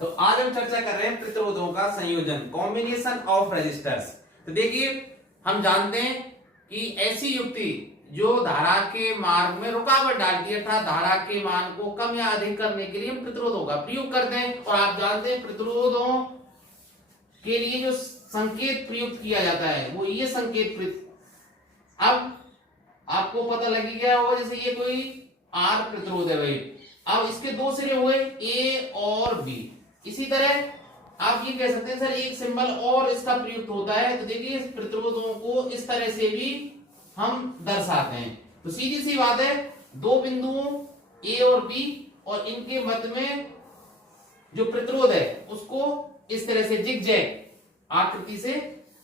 तो आज हम चर्चा कर रहे हैं प्रतिरोधों का संयोजन, कॉम्बिनेशन ऑफ रेजिस्टर्स। तो देखिए, हम जानते हैं कि ऐसी युक्ति जो धारा के मार्ग में रुकावट डालती है, अर्थात धारा के मान को कम या अधिक करने के लिए हम प्रतिरोधों का प्रयोग करते हैं। और आप जानते हैं प्रतिरोधों के लिए जो संकेत प्रयुक्त किया जाता है वो ये संकेत। अब आपको पता लग गया होगा, जैसे ये कोई आर प्रतिरोध है भाई, अब इसके दो सिरे हुए ए और बी। इसी तरह आप ये कह सकते हैं सर एक सिंबल और इसका प्रयुक्त होता है। तो देखिए इस प्रतिरोधों को इस तरह से भी हम दर्शाते हैं। तो सीधी सी बात है, दो बिंदुओं ए और बी और इनके मध्य में जो प्रतिरोध है उसको इस तरह से जिगजैग आकृति से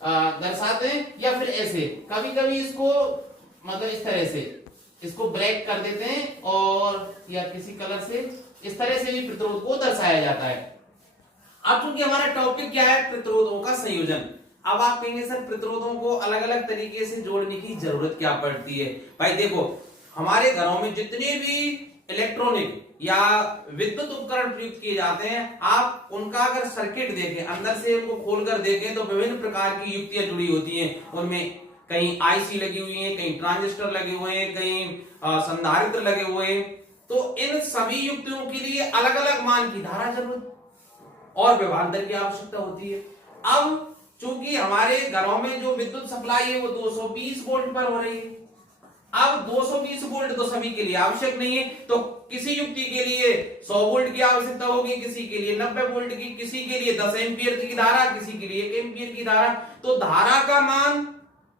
दर्शाते हैं, या फिर ऐसे कभी कभी इसको मतलब इस तरह से इसको ब्लैक कर देते हैं और या किसी कलर से इस तरह से भी प्रतिरोध को दर्शाया जाता है। अब चूंकि हमारा टॉपिक क्या है, प्रतिरोधों का संयोजन। अब आप कहेंगे सर प्रतिरोधों को अलग अलग तरीके से जोड़ने की जरूरत क्या पड़ती है? भाई देखो, हमारे घरों में जितने भी इलेक्ट्रॉनिक या विद्युत उपकरण प्रयुक्त किए जाते हैं, आप उनका अगर सर्किट देखें, अंदर से उनको खोलकर देखें, तो विभिन्न प्रकार की युक्तियां जुड़ी होती हैं। उनमें कहीं आईसी लगी हुई है, कहीं ट्रांजिस्टर लगे हुए हैं, कहीं संधारित्र लगे हुए हैं। तो इन सभी युक्तियों के लिए अलग अलग मान की धारा जरूरत और विभवांतर की आवश्यकता होती है। अब चूंकि हमारे घरों में जो विद्युत सप्लाई है वो 220 वोल्ट पर हो रही है। अब 220 वोल्ट तो सभी के लिए आवश्यक नहीं है, तो किसी युक्ति के लिए 100 वोल्ट की आवश्यकता होगी, किसी के लिए 90 वोल्ट की, किसी के लिए 10 एम्पियर की धारा, किसी के लिए 1 एम्पियर की धारा। तो धारा का मान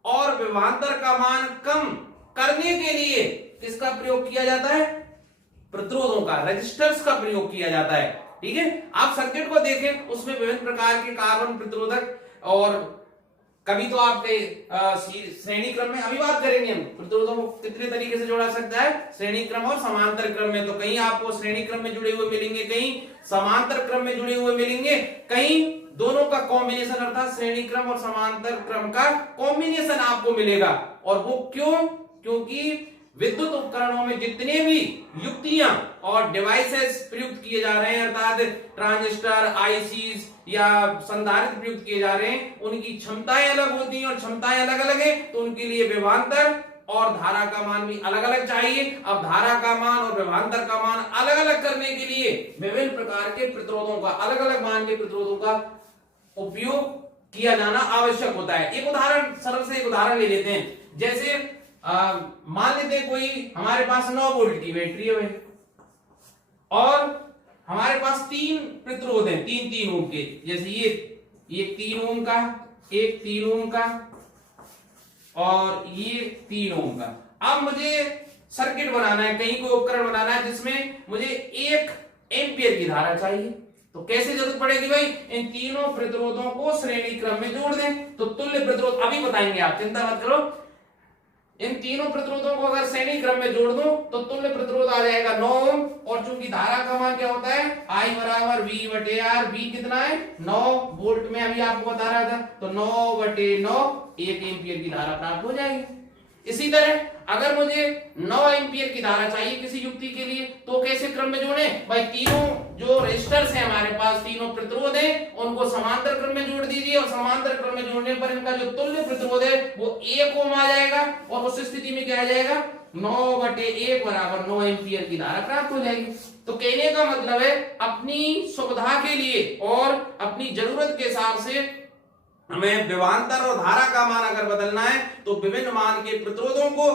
और विभवांतर का मान कम करने के लिए किसका प्रयोग किया जाता है? प्रतिरोधों का, रेजिस्टर्स का प्रयोग किया जाता है। ठीक है, आप सर्किट को देखें, उसमें विभिन्न प्रकार के कार्बन प्रतिरोधक, और कभी तो आपके श्रेणी क्रम में, अभी बात करेंगे हम प्रतिरोधों को कितने तरीके से जोड़ा सकता है, श्रेणी क्रम और समांतर क्रम में। तो कहीं आपको श्रेणी क्रम में जुड़े हुए मिलेंगे, कहीं समांतर क्रम में जुड़े हुए मिलेंगे, कहीं दोनों का कॉम्बिनेशन अर्थात श्रेणी क्रम और समांतर क्रम का कॉम्बिनेशन आपको मिलेगा। और वो क्यों? क्योंकि विद्युत उपकरणों में जितने भी युक्तियां और डिवाइसेस प्रयुक्त किए जा रहे हैं, अर्थात ट्रांजिस्टर, आईसीज या संधारित्र प्रयुक्त किए जा रहे हैं, उनकी क्षमताएं अलग होती हैं और क्षमताएं अलग अलग है, तो उनके लिए विभवांतर और धारा का मान भी अलग अलग चाहिए। अब धारा का मान और विभवांतर का मान अलग अलग करने के लिए विभिन्न प्रकार के प्रतिरोधों का, अलग अलग मान के प्रतिरोधों का उपयोग किया जाना आवश्यक होता है। एक उदाहरण, सरल से एक उदाहरण ले लेते हैं। जैसे मान लेते हैं कोई हमारे पास 9 वोल्ट की बैटरी है भाई, और हमारे पास 3 प्रतिरोध हैं, 3 ओम के। जैसे ये 3 ओम का, एक 3 ओम का और ये 3 ओम का। अब मुझे सर्किट बनाना है, कहीं कोई उपकरण बनाना है जिसमें मुझे 1 एम्पियर की धारा चाहिए। तो कैसे जरूरत पड़ेगी भाई? इन तीनों प्रतिरोधों को श्रेणी क्रम में जोड़ दें। तो तुल्य प्रतिरोध अभी बताएंगे, आप चिंता मत करो। इन तीनों प्रतिरोधों को अगर श्रेणी क्रम में जोड़ दो तो तुल्य प्रतिरोध आ जाएगा 9 ओम। और चूंकि धारा का मान क्या होता है, I बराबर V बटे R। V कितना है? 9 वोल्ट में अभी आपको बता रहा था, तो 9 बटे 9 1 एम्पियर की धारा प्राप्त हो जाएगी। इसी तरह अगर मुझे 9 एम्पियर की धारा चाहिए किसी युक्ति के लिए, तो कैसे क्रम में जोड़े भाई? तीनों जो रेजिस्टर्स हैं हमारे पास, तीनों प्रतिरोध हैं, उनको समांतर क्रम में जोड़ दीजिए, और समांतर क्रम में जोड़ने पर इनका जो तुल्य प्रतिरोध है वो 1 ओम आ जाएगा। और उस स्थिति में क्या आ जाएगा? 9 बटे 1 बराबर 9 एम्पियर की धारा प्राप्त हो जाएगी। तो कहने का मतलब है, अपनी सुविधा के लिए और अपनी जरूरत के हिसाब से हमें विभवांतर और धारा का मान अगर बदलना है, तो विभिन्न मान के प्रतिरोधों को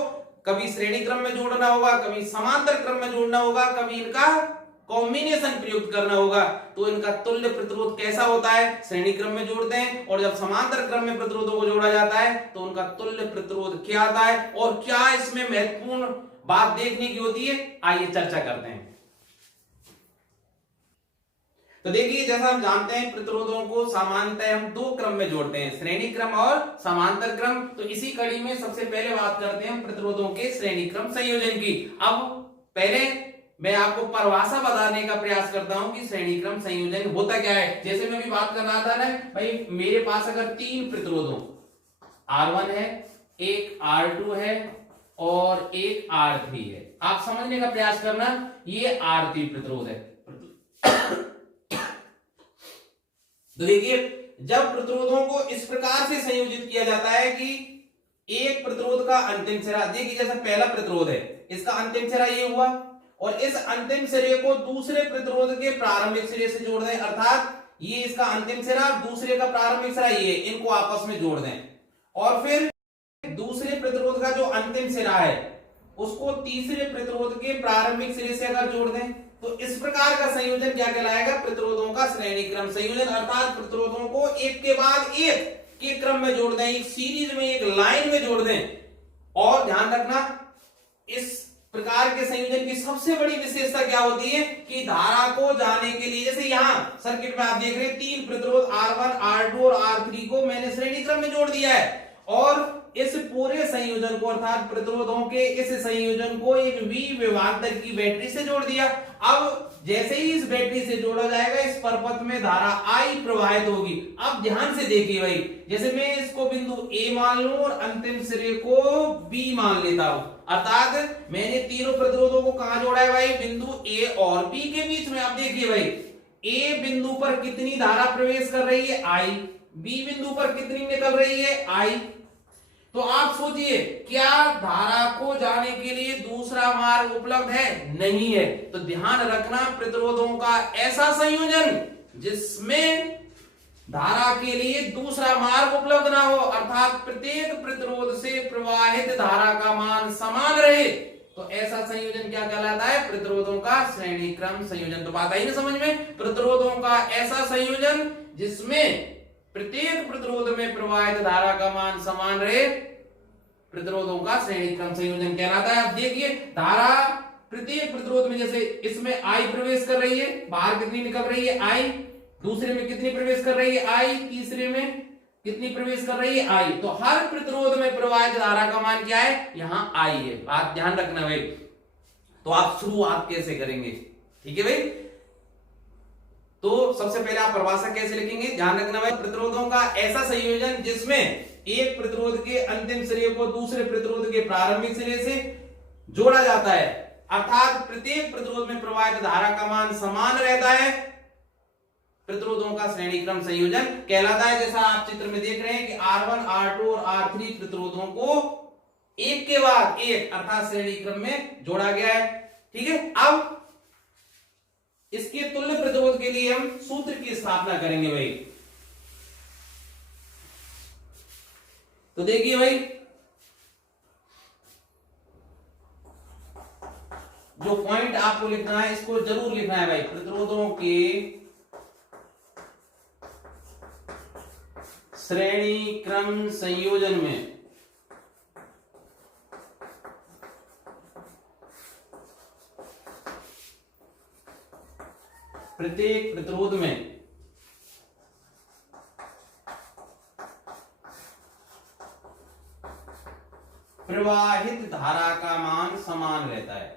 कभी श्रेणी क्रम में जोड़ना होगा, कभी समांतर क्रम में जोड़ना होगा, कभी इनका कॉम्बिनेशन प्रयुक्त करना होगा। तो इनका तुल्य प्रतिरोध कैसा होता है? श्रेणी क्रम में जोड़ते हैं, और जब समांतर क्रम में प्रतिरोधों को जोड़ा जाता है तो उनका तुल्य प्रतिरोध क्या आता है, और क्या इसमें महत्वपूर्ण बात देखने की होती है, आइए चर्चा करते हैं। तो देखिए, जैसा हम जानते हैं प्रतिरोधों को सामान्यतः हम 2 क्रम में जोड़ते हैं, श्रेणी क्रम और समांतर क्रम। तो इसी कड़ी में सबसे पहले बात करते हैं प्रतिरोधों के श्रेणी क्रम संयोजन की। अब पहले मैं आपको परिभाषा बताने का प्रयास करता हूं कि श्रेणी क्रम संयोजन होता क्या है। जैसे मैं भी बात कर रहा था ना भाई, मेरे पास अगर 3 प्रतिरोधों R1 है, एक R2 है और एक R3 है, आप समझने का प्रयास करना, ये R3 प्रतिरोध है। तो देखिए, जब प्रतिरोधों को इस प्रकार से संयोजित किया जाता है कि एक प्रतिरोध का अंतिम सिरा, देखिए जैसा पहला प्रतिरोध है, इसका अंतिम सिरा ये हुआ, और इस अंतिम सिरे को दूसरे प्रतिरोध के प्रारंभिक सिरे से जोड़ दें, अर्थात ये इसका अंतिम सिरा, दूसरे का प्रारंभिक सिरा ये, इनको आपस में जोड़ दें, और फिर दूसरे प्रतिरोध का जो अंतिम सिरा है उसको तीसरे प्रतिरोध के प्रारंभिक सिरे से अगर जोड़ दें, तो इस प्रकार का संयोजन क्या कहलाएगा? प्रतिरोधों का श्रेणी क्रम संयोजन, अर्थात प्रतिरोधों को एक के बाद एक के क्रम में जोड़ दें, एक सीरीज में, एक लाइन में जोड़ दें। और ध्यान रखना, इस प्रकार के संयोजन की सबसे बड़ी विशेषता क्या होती है कि धारा को जाने के लिए, जैसे यहां सर्किट में आप देख रहे हैं, तीन प्रतिरोध R1, R2 और R3 को मैंने श्रेणी क्रम में जोड़ दिया है, और इस पूरे संयोजन को, अर्थात प्रतिरोधों के इस संयोजन को एक V विभवांतर की बैटरी से जोड़ दिया। अब जैसे ही इस बैटरी से जोड़ा जाएगा, इस परपथ में धारा I प्रवाहित होगी। अब ध्यान से देखिए भाई, जैसे मैं इसको बिंदु A मान लूं और अंतिम सिरे को B मान लेता हूं, अर्थात मैंने तीनों प्रतिरोधों को कहां जोड़ा है भाई? बिंदु A और B के बीच में। अब देखिए भाई, A बिंदु पर कितनी धारा प्रवेश कर रही है? I। B बिंदु पर कितनी निकल रही है? I। तो आप सोचिए, क्या धारा को जाने के लिए दूसरा मार्ग उपलब्ध है? नहीं है। तो ध्यान रखना, प्रतिरोधों का ऐसा संयोजन जिसमें धारा के लिए दूसरा मार्ग उपलब्ध ना हो, अर्थात प्रत्येक प्रतिरोध से प्रवाहित धारा का मान समान रहे, तो ऐसा संयोजन क्या कहलाता है? प्रतिरोधों का श्रेणी क्रम संयोजन। तो बात आई ना समझ में? प्रतिरोधों का ऐसा संयोजन जिसमें प्रत्येक प्रतिरोध में प्रवाहित धारा का मान समान रहे, प्रतिरोधों का श्रेणी क्रम संयोजन कहलाता है। अब देखिए, धारा प्रत्येक प्रतिरोध में, जैसे इसमें I प्रवेश कर रही है, बाहर कितनी निकल रही है? I। दूसरे में कितनी प्रवेश कर रही है? I। तीसरे में कितनी प्रवेश कर रही है? I। तो हर प्रतिरोध में प्रवाहित धारा का मान क्या है? यहां I है। बात ध्यान रखना भाई। तो आप शुरुआत कैसे करेंगे? ठीक है भाई। तो सबसे पहले आप परिभाषा कैसे लिखेंगे? ध्यान रखना भाई, प्रतिरोधों का ऐसा संयोजन जिसमें एक प्रतिरोध के अंतिम सिरे को दूसरे प्रतिरोध के प्रारंभिक सिरे से जोड़ा जाता है, अर्थात प्रत्येक प्रतिरोध में प्रवाहित धारा का मान समान रहता है, प्रतिरोधों का श्रेणी क्रम संयोजन कहलाता है। जैसा आप चित्र में देख रहे हैं कि R1, R2 और R3 प्रतिरोधों को एक के बाद एक, अर्थात श्रेणी क्रम में जोड़ा गया है। ठीक है। अब इसके तुल्य प्रतिरोध के लिए हम सूत्र की स्थापना करेंगे भाई। तो देखिए भाई, जो पॉइंट आपको लिखना है इसको जरूर लिखना है भाई। प्रतिरोधों के श्रेणी क्रम संयोजन में प्रत्येक प्रतिरोध में प्रवाहित धारा का मान समान रहता है।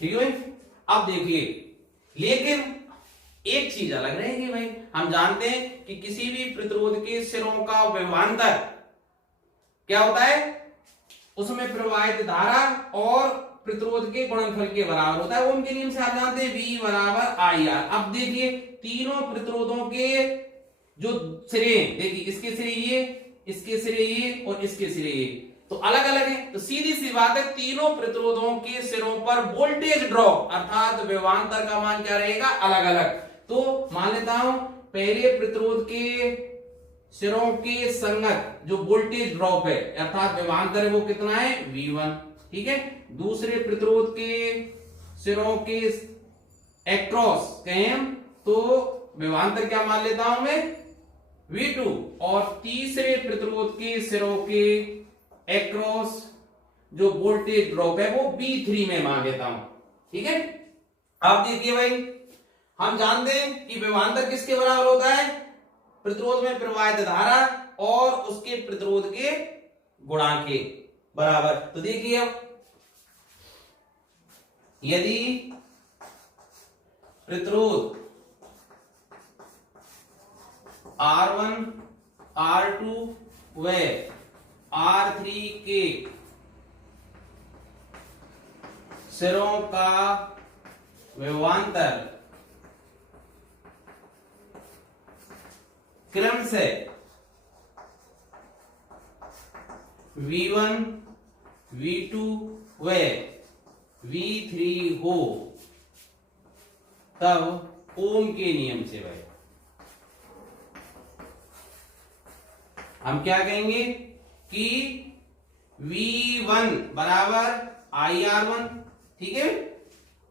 ठीक है भाई। अब देखिए, लेकिन एक चीज अलग रहेगी भाई। हम जानते हैं कि किसी भी प्रतिरोध के सिरों का विभवांतर क्या होता है? उसमें प्रवाहित धारा और प्रतिरोध के गुणनफल के बराबर होता है। ओम के नियम से आप जानते हैं V बराबर IR। अब देखिए, तीनों प्रतिरोधों के जो सिरे, देखिए इसके सिरे ये, इसके सिरे ये और इसके सिरे ये, तो अलग अलग है। तो सीधी सी बात है, तीनों प्रतिरोधों के सिरों पर वोल्टेज ड्रॉप अर्थात विभवांतर का मान क्या रहेगा? अलग अलग। तो मान लेता हूं, पहले प्रतिरोध के सिरों के संगत जो वोल्टेज ड्रॉप है अर्थात विभवांतर है वो कितना है? V1। ठीक है। दूसरे प्रतिरोध के सिरों के एक्रॉस कहें तो विभवांतर क्या मान लेता हूं मैं? V2। और तीसरे प्रतिरोध के सिरों के एक्रॉस जो वोल्टेज ड्रॉप है वो V3 में मान लेता हूं। ठीक है। अब देखिए भाई, हम जानते हैं कि विभवांतर किसके बराबर होता है? प्रतिरोध में प्रवाहित धारा और उसके प्रतिरोध के गुणांक के बराबर। तो देखिए, अब यदि प्रतिरोध R1, R2 व R3 के सिरों का विभवांतर क्रम से V1 V2 व V3 हो, तब ओम के नियम से भाई हम क्या कहेंगे कि V1 बराबर IR1, ठीक है,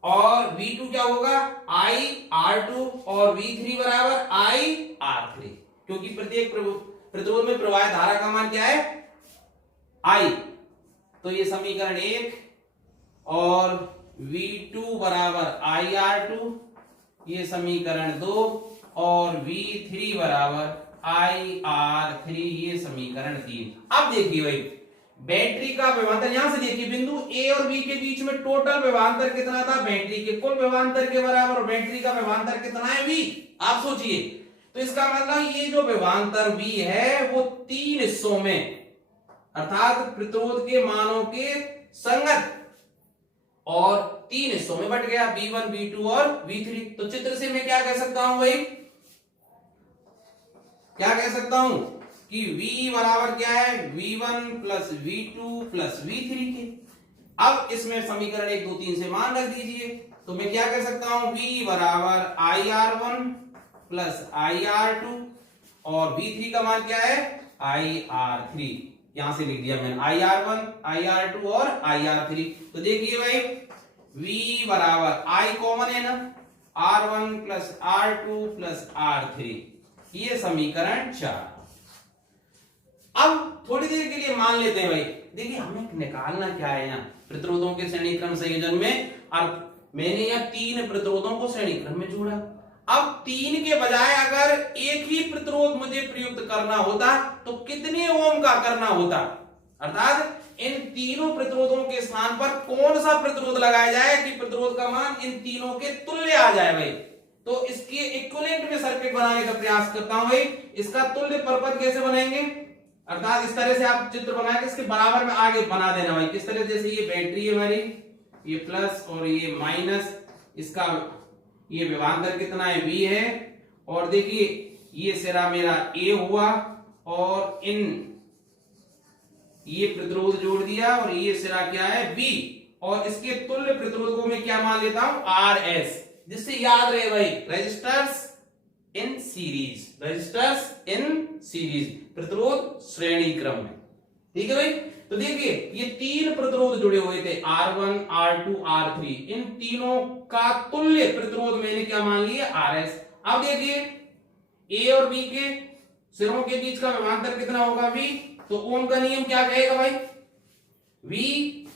और V2 क्या होगा IR2 और V3 बराबर IR3, क्योंकि प्रत्येक प्रतिरोध में प्रवाह धारा का मान क्या है I। तो ये समीकरण 1 और V2 बराबर IR2, ये समीकरण 2 और V3 बराबर IR3, ये समीकरण 3। अब देखिए भाई बैटरी का विभवांतर, यहां से देखिए बिंदु A और B के बीच में टोटल विभवांतर कितना था, बैटरी के कुल विभवांतर के बराबर, और बैटरी का विभवांतर कितना है V। आप सोचिए, तो इसका मतलब ये जो विभवांतर V है वो 3 हिस्सों में, अर्थात प्रतिरोध के मानों के संगत, और 3 हिस्सों में बट गया, V1 V2 और V3। तो चित्र से मैं क्या कह सकता हूं भाई, क्या कह सकता हूं कि V बराबर क्या है V1 plus V2 plus V3 के। अब इसमें समीकरण 1 2 3 से मान रख दीजिए, तो मैं क्या कह सकता हूं V बराबर IR1 प्लस IR2 और V3 का मान क्या है IR3। यहां से लिख दिया मैंने IR1 IR2 और IR3। तो देखिए भाई V बराबर I कॉमन है ना, R1 plus R2 plus R3, ये समीकरण 4। अब थोड़ी देर के लिए मान लेते हैं भाई, देखिए हमें निकालना क्या है यहाँ प्रतिरोधों के श्रेणी क्रम संयोजन में, और मैंने यहाँ 3 प्रतिरोधों को श्रेणी क्रम में जोड़ा। अब 3 के बजाय अगर एक ही प्रतिरोध मुझे प्रयुक्त करना होता तो कितने ओम का करना होता, अर्थात इन तीनों प्रतिरोधों के स्थान पर कौन सा प्रतिरोध लगाया जाए कि प्रतिरोध का मान इन तीनों के तुल्य आ जाए भाई। तो इसके इक्विवेलेंट में सर्किट बनाने का प्रयास करता हूं भाई। इसका तुल्य परपथ कैसे बनाएंगे, अर्थात इस तरह से आप चित्र बना के इसके बराबर में आगे बना देना भाई। किस तरह, जैसे ये बैटरी है हमारी, ये प्लस और ये माइनस, इसका ये विभवांतर कितना है V है, और देखिए ये सिरा मेरा A हुआ और इन ये प्रतिरोध जोड़ दिया और ये सिरा क्या है B, और इसके तुल्य प्रतिरोध को मैं क्या मान लेता हूं RS, जिससे याद रहे भाई resistors in series, resistors in series, प्रतिरोध श्रेणी क्रम में, ठीक है भाई। तो देखिए ये 3 प्रतिरोध जुड़े हुए थे R1 R2 R3, इन तीनों का तुल्य प्रतिरोध मैंने क्या मान लिया RS। अब देखिए A और B के सिरों के बीच का विभवांतर कितना होगा V, तो ओम का नियम क्या कहेगा भाई, V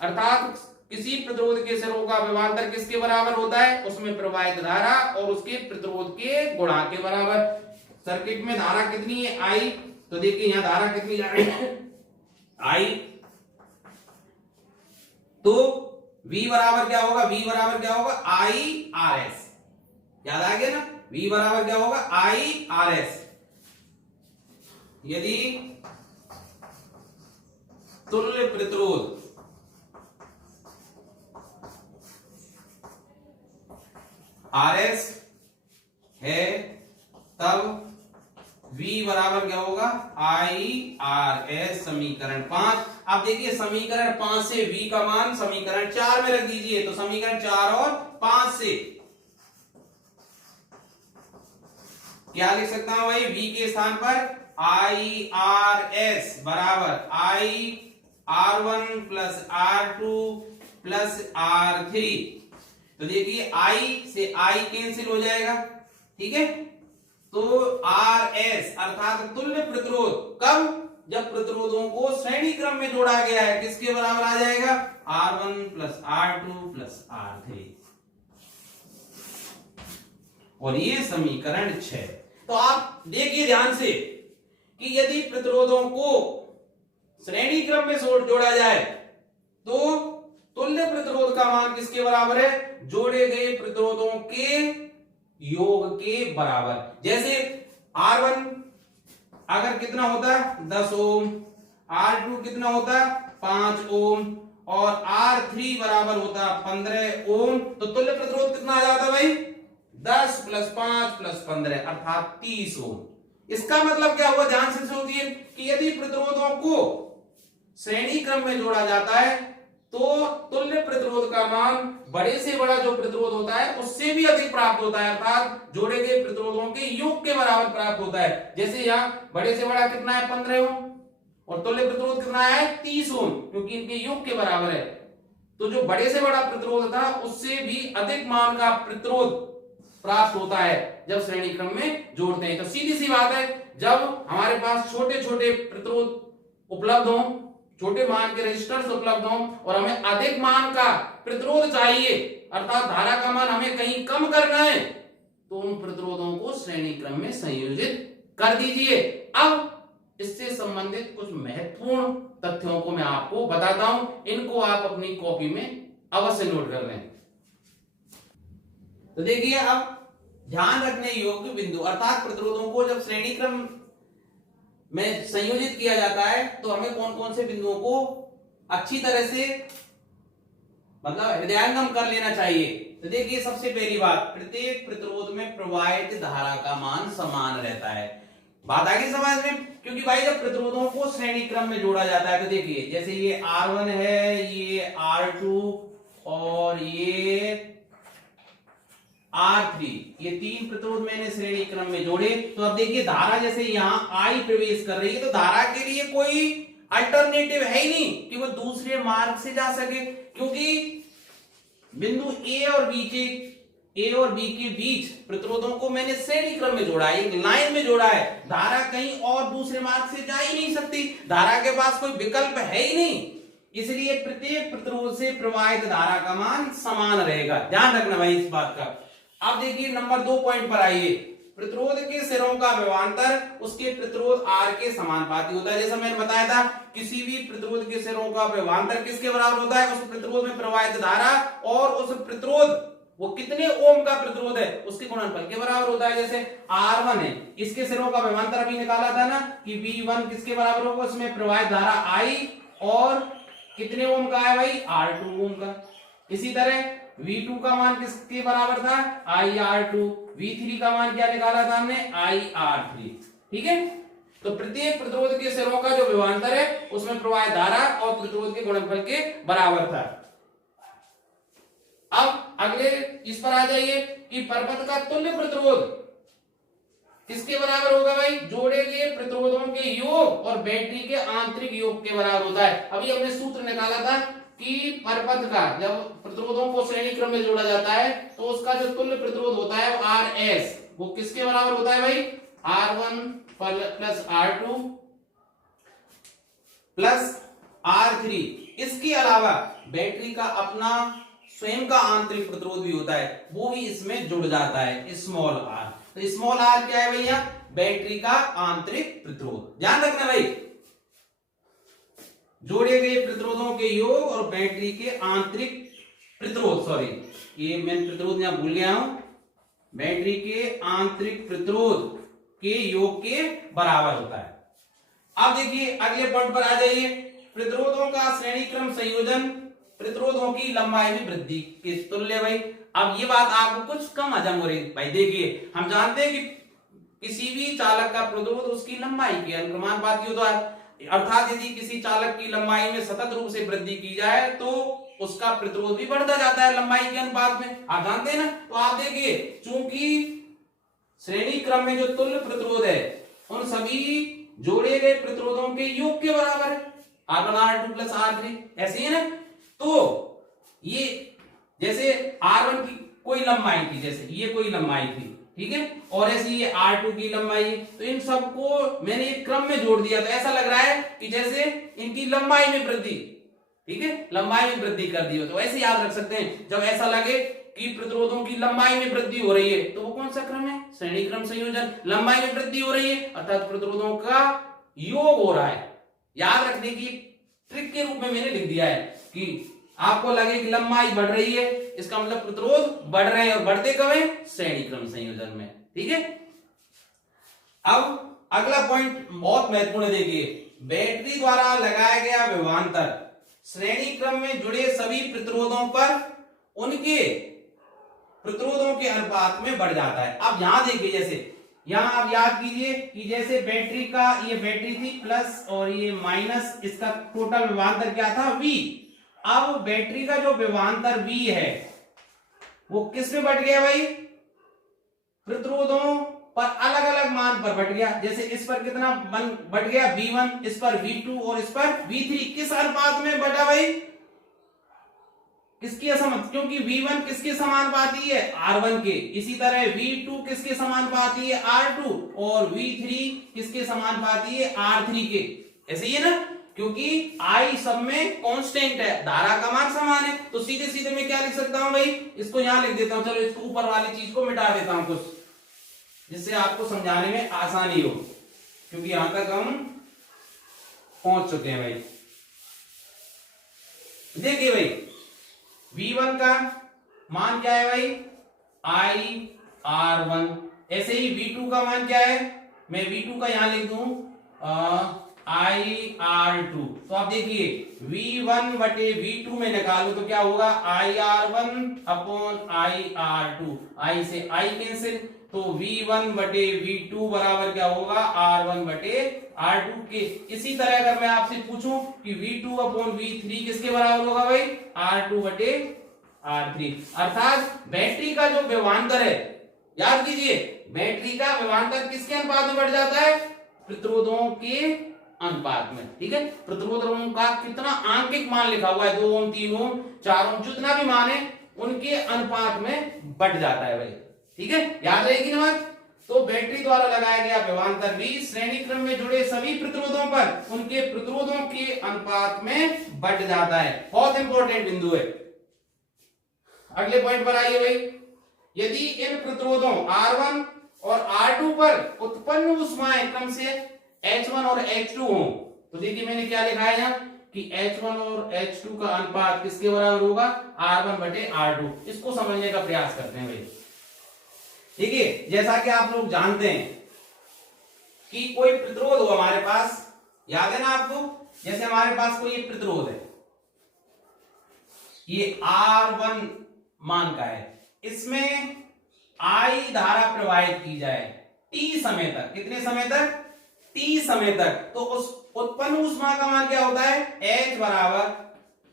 अर्थात किसी प्रतिरोध के सिरों का विभवांतर किसके बराबर होता है, उसमें प्रवाहित धारा और उसके प्रतिरोध के गुणा के बराबर। सर्किट में धारा कितनी है I, तो देखिए यहां धारा कितनी जा रही है I, तो V बराबर क्या होगा, V बराबर क्या होगा IRS, याद आ गया ना, V बराबर क्या होगा IRS। यदि तुल्य प्रतिरोध RS है तब V बराबर क्या होगा IRS, समीकरण 5। अब देखिए समीकरण 5 से V का मान समीकरण 4 में रख दीजिए, तो समीकरण 4 और 5 से क्या लिख सकता हूं भाई, V के स्थान पर IRS बराबर IR1 plus R2 plus R3। तो देखिए I से I कैंसिल हो जाएगा, ठीक है, तो RS अर्थात तुल्य प्रतिरोध कब, जब प्रतिरोधों को श्रेणी क्रम में जोड़ा गया है, किसके बराबर आ जाएगा R1 plus R2 plus R3, और ये समीकरण 6। तो आप देखिए ध्यान से कि यदि प्रतिरोधों को श्रेणी क्रम में जोड़ा जाए तो तुल्य प्रतिरोध का मान किसके बराबर है, जोड़े गए प्रतिरोधों के योग के बराबर। जैसे R1 अगर कितना होता है 10 ओम, R2 कितना होता है 5 ओम और R3 बराबर होता है 15 ओम, तो तुल्य प्रतिरोध कितना आ जाता है भाई 10 + 5 + 15 अर्थात 30 ओम। इसका मतलब क्या हुआ, ध्यान से सोचिए कि यदि प्रतिरोधों को श्रेणी क्रम में जोड़ा जाता है तो तुल्य प्रतिरोध का मान बड़े से बड़ा जो प्रतिरोध होता है उससे भी अधिक प्राप्त होता है, अर्थात जोड़े गए प्रतिरोधों के योग के बराबर प्राप्त होता है। जैसे यहाँ बड़े से बड़ा कितना है 15 ओम और तुल्य प्रतिरोध कितना है 30 ओम, क्योंकि इनके योग के बराबर है। तो जो बड़े से बड़ा प्रतिरोध था उससे भी अधिक मान का प्रतिरोध प्राप्त होता है जब श्रेणी क्रम में जोड़ते हैं। तो सीधी सी बात है, जब हमारे पास छोटे छोटे प्रतिरोध उपलब्ध हों, छोटे मान के रेजिस्टर्स उपलब्ध हों और हमें अधिक मान का प्रतिरोध चाहिए, अर्थात धारा का मान हमें कहीं कम करना है, तो उन प्रतिरोधों को श्रेणी क्रम में संयोजित कर दीजिए। अब इससे संबंधित कुछ महत्वपूर्ण तथ्यों को मैं आपको बताता हूं, इनको आप अपनी कॉपी में अवश्य नोट कर लें। तो देखिए, अब ध्यान रखने योग्य बिंदु, अर्थात प्रतिरोधों को जब श्रेणी क्रम में संयोजित किया जाता है तो हमें कौन कौन से बिंदुओं को अच्छी तरह से मतलब हृदयंगम कर लेना चाहिए। तो देखिए, सबसे पहली बात, प्रत्येक प्रतिरोध में प्रवाहित धारा का मान समान रहता है। बात आगे समझ में, क्योंकि भाई जब प्रतिरोधों को श्रेणी क्रम में जोड़ा जाता है तो देखिए, जैसे ये R1 है, ये R2 और ये R3, ये तीन प्रतिरोध मैंने श्रेणी क्रम में जोड़े। तो अब देखिए, धारा जैसे यहाँ I प्रवेश कर रही है तो धारा के लिए कोई अल्टरनेटिव है ही नहीं कि वो दूसरे मार्ग से जा सके, क्योंकि बिंदु A और B के बीच प्रतिरोधों को मैंने श्रेणी क्रम में जोड़ा है, एक लाइन में जोड़ा है। धारा कहीं और दूसरे मार्ग से जा ही नहीं सकती, धारा के पास कोई विकल्प है ही नहीं, इसलिए प्रत्येक प्रतिरोध से प्रवाहित धारा का मान समान रहेगा। ध्यान रखना भाई इस बात का। अब देखिए, नंबर 2 पॉइंट पर आइए। प्रतिरोध के सिरों का विभवांतर उसके प्रतिरोध R के समानुपाती होता है। जैसा मैंने बताया था, किसी भी प्रतिरोध के सिरों का विभवांतर किसके बराबर होता है, उस प्रतिरोध में प्रवाहित धारा और उस प्रतिरोध वो कितने ओम का प्रतिरोध है उसके गुणनफल के बराबर होता है। जैसे R1 है, इसके सिरों का विभवांतर अभी निकाला था ना कि V1 किसके बराबर होगा, उसमें प्रवाहित धारा I और कितने ओम का है भाई R2 ओम का। इसी तरह V2 का मान किसके बराबर था IR2, V3 का मान क्या निकाला था हमने IR3। ठीक है, तो प्रत्येक प्रतिरोध के सिरों का जो विभवांतर है उसमें प्रवाहित धारा और प्रतिरोध के गुणनफल के बराबर था। अब अगले इस पर आ जाइए कि परपथ का तुल्य प्रतिरोध किसके बराबर होगा भाई, जोड़े गए प्रतिरोधों के योग और बैटरी के आंतरिक योग के बराबर होता है। अभी हमने सूत्र निकाला था कि परपथ का जब प्रतिरोधों को श्रेणी क्रम में जोड़ा जाता है तो उसका जो तुल्य प्रतिरोध होता है वो RS, वो किसके बराबर होता है भाई R1 plus R2 plus R3। इसके अलावा बैटरी का अपना स्वयं का आंतरिक प्रतिरोध भी होता है, वो भी इसमें जुड़ जाता है, स्मॉल r। तो स्मॉल r क्या है भैया, बैटरी का आंतरिक प्रतिरोध। ध्यान रखना भाई, जोड़े गए प्रतिरोधों के योग और बैटरी के आंतरिक प्रतिरोध, सॉरी ये मैं प्रतिरोध यहां भूल गया हूं, बैटरी के आंतरिक प्रतिरोध के योग के बराबर होता है। अब देखिए अगले पॉइंट पर आ जाइए, प्रतिरोधों का श्रेणी क्रम संयोजन प्रतिरोधों की लंबाई में वृद्धि के तुल्य। भाई अब ये बात आपको कुछ कम हजम हो रही भाई, देखिए हम जानते हैं कि किसी भी चालक का प्रतिरोध उसकी लंबाई के अनुक्रमानुपाती होता है, अर्थात यदि किसी चालक की लंबाई में सतत रूप से वृद्धि की जाए तो उसका प्रतिरोध भी बढ़ता जाता है लंबाई के अनुपात में, आप जानते हैं ना। तो आप देखिए, चूंकि श्रेणी क्रम में जो तुल्य प्रतिरोध है उन सभी जोड़े गए प्रतिरोधों के योग के बराबर है, R1 R2 प्लस R3, ऐसे ही ना। तो ये जैसे R1 की कोई लंबाई थी, जैसे ये कोई लंबाई थी, ठीक है, और ऐसे ये R2 की लंबाई है, तो इन सबको मैंने एक क्रम में जोड़ दिया, तो ऐसा लग रहा है कि जैसे इनकी लंबाई में वृद्धि, ठीक है, लंबाई में वृद्धि कर दी हो। तो ऐसे याद रख सकते हैं, जब ऐसा लगे कि प्रतिरोधों की लंबाई में वृद्धि हो रही है तो वो कौन सा क्रम है, श्रेणी क्रम संयोजन। लंबाई में वृद्धि हो रही है अर्थात प्रतिरोधों का योग हो रहा है। याद रखने की ट्रिक के रूप में मैंने लिख दिया है कि आपको लगे कि लंबाई बढ़ रही है, इसका मतलब प्रतिरोध बढ़ रहे हैं, और बढ़ते कब है, श्रेणी क्रम संयोजन में। ठीक है, अब अगला पॉइंट बहुत महत्वपूर्ण है, देखिए बैटरी द्वारा लगाया गया विभवांतर श्रेणी क्रम में जुड़े सभी प्रतिरोधों पर उनके प्रतिरोधों के अनुपात में बढ़ जाता है। अब यहां देखिए, जैसे यहां आप याद कीजिए कि जैसे बैटरी का, ये बैटरी थी प्लस और ये माइनस, इसका टोटल विभवांतर क्या था, V। अब बैटरी का जो विभवांतर V है वो किस में बढ़ गया भाई, प्रतिरोधों पर अलग अलग मान पर बढ़ गया। जैसे इस पर कितना बढ़ गया, V1, इस पर V2 और इस पर V3। किस अनुपात में बढ़ा भाई, किसके समानुपाती, क्योंकि V1 किसके समानुपाती है, R1 के। इसी तरह V2 किसके समानुपाती है, R2, और V3 किसके समानुपाती है, R3 के। ऐसे ही है ना, क्योंकि I सब में कांस्टेंट है, धारा का मान समान है। तो सीधे सीधे मैं क्या लिख सकता हूं भाई, इसको यहां लिख देता हूं। चलो इसको ऊपर वाली चीज को मिटा देता हूं कुछ, जिससे आपको समझाने में आसानी हो, क्योंकि यहां तक हम पहुंच चुके हैं भाई। देखिए भाई V1 का मान क्या है भाई, IR1। ऐसे ही V2 का मान क्या है, मैं V2 का यहां लिख दूं IR2। तो आप देखिए V1 बटे V2 में निकालो तो क्या होगा, IR1 अपॉन IR2, I से I कैंसिल, तो V1 बटे V2 बराबर क्या होगा, R1 बटे R2 के। इसी तरह अगर मैं आपसे पूछूं कि V2 अपॉन V3 किसके बराबर होगा भाई, R2 बटे R3। अर्थात बैटरी का जो विभवांतर है, याद कीजिए बैटरी का विभवांतर किसके अनुपात में बढ़ जाता है, प्रतिरोधों के अनुपात में। ठीक है, प्रतिरोधों का कितना आंकिक मान लिखा हुआ है, 2 ओम 3 ओम 4 ओम, जितना भी मान है उनके अनुपात में बढ़ जाता है भाई। ठीक है, याद रहेगी ना बात। तो बैटरी द्वारा लगाया गया विभवांतर V श्रेणी क्रम में जुड़े सभी प्रतिरोधों पर उनके प्रतिरोधों के अनुपात में बढ़ जाता है। बहुत इंपॉर्टेंट बिंदु है। अगले पॉइंट पर आइए भाई, यदि इन प्रतिरोधों R1 और R2 पर उत्पन्न ऊष्माएं क्रम से H1 और H2 हो, तो देखिए मैंने क्या लिखा है यहाँ कि H1 और H2 का अनुपात किसके बराबर होगा, R1 बटे R2। इसको समझने का प्रयास करते हैं भाई। देखिए जैसा कि आप लोग जानते हैं कि कोई प्रतिरोध हो हमारे पास, याद है ना आपको, जैसे हमारे पास कोई एक प्रतिरोध है, ये R1 मान का है, इसमें I धारा प्रवाहित की जाए T समय तक। कितने समय तक, T समय तक। तो उस उत्पन्न ऊष्मा का मान क्या होता है, H बराबर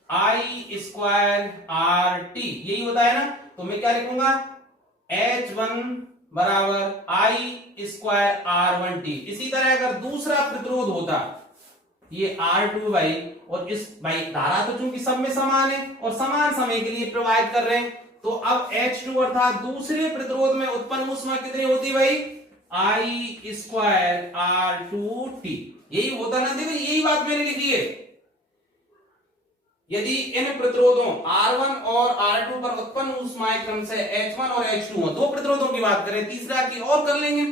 I स्क्वायर RT, यही होता है ना। तो मैं क्या लिखूंगा, H1 बराबर I स्क्वायर R1T। इसी तरह अगर दूसरा प्रतिरोध होता, ये R2 भाई, और इस भाई धारा तो चूंकि सब में समान है और समान समय के लिए प्रवाहित कर रहे हैं, तो अब H2 अर्थात दूसरे प्रतिरोध में उत्पन्न ऊष्मा कितनी होती भाई, I स्क्वायर R2T। यही होता ना, देखो यही बात मैंने लिखी है। यदि इन प्रतिरोधों R1 और R2 पर उत्पन्न ऊष्माएं क्रम से H1 और H2 हो, दो प्रतिरोधों की बात करें, तीसरा की और कर लेंगे,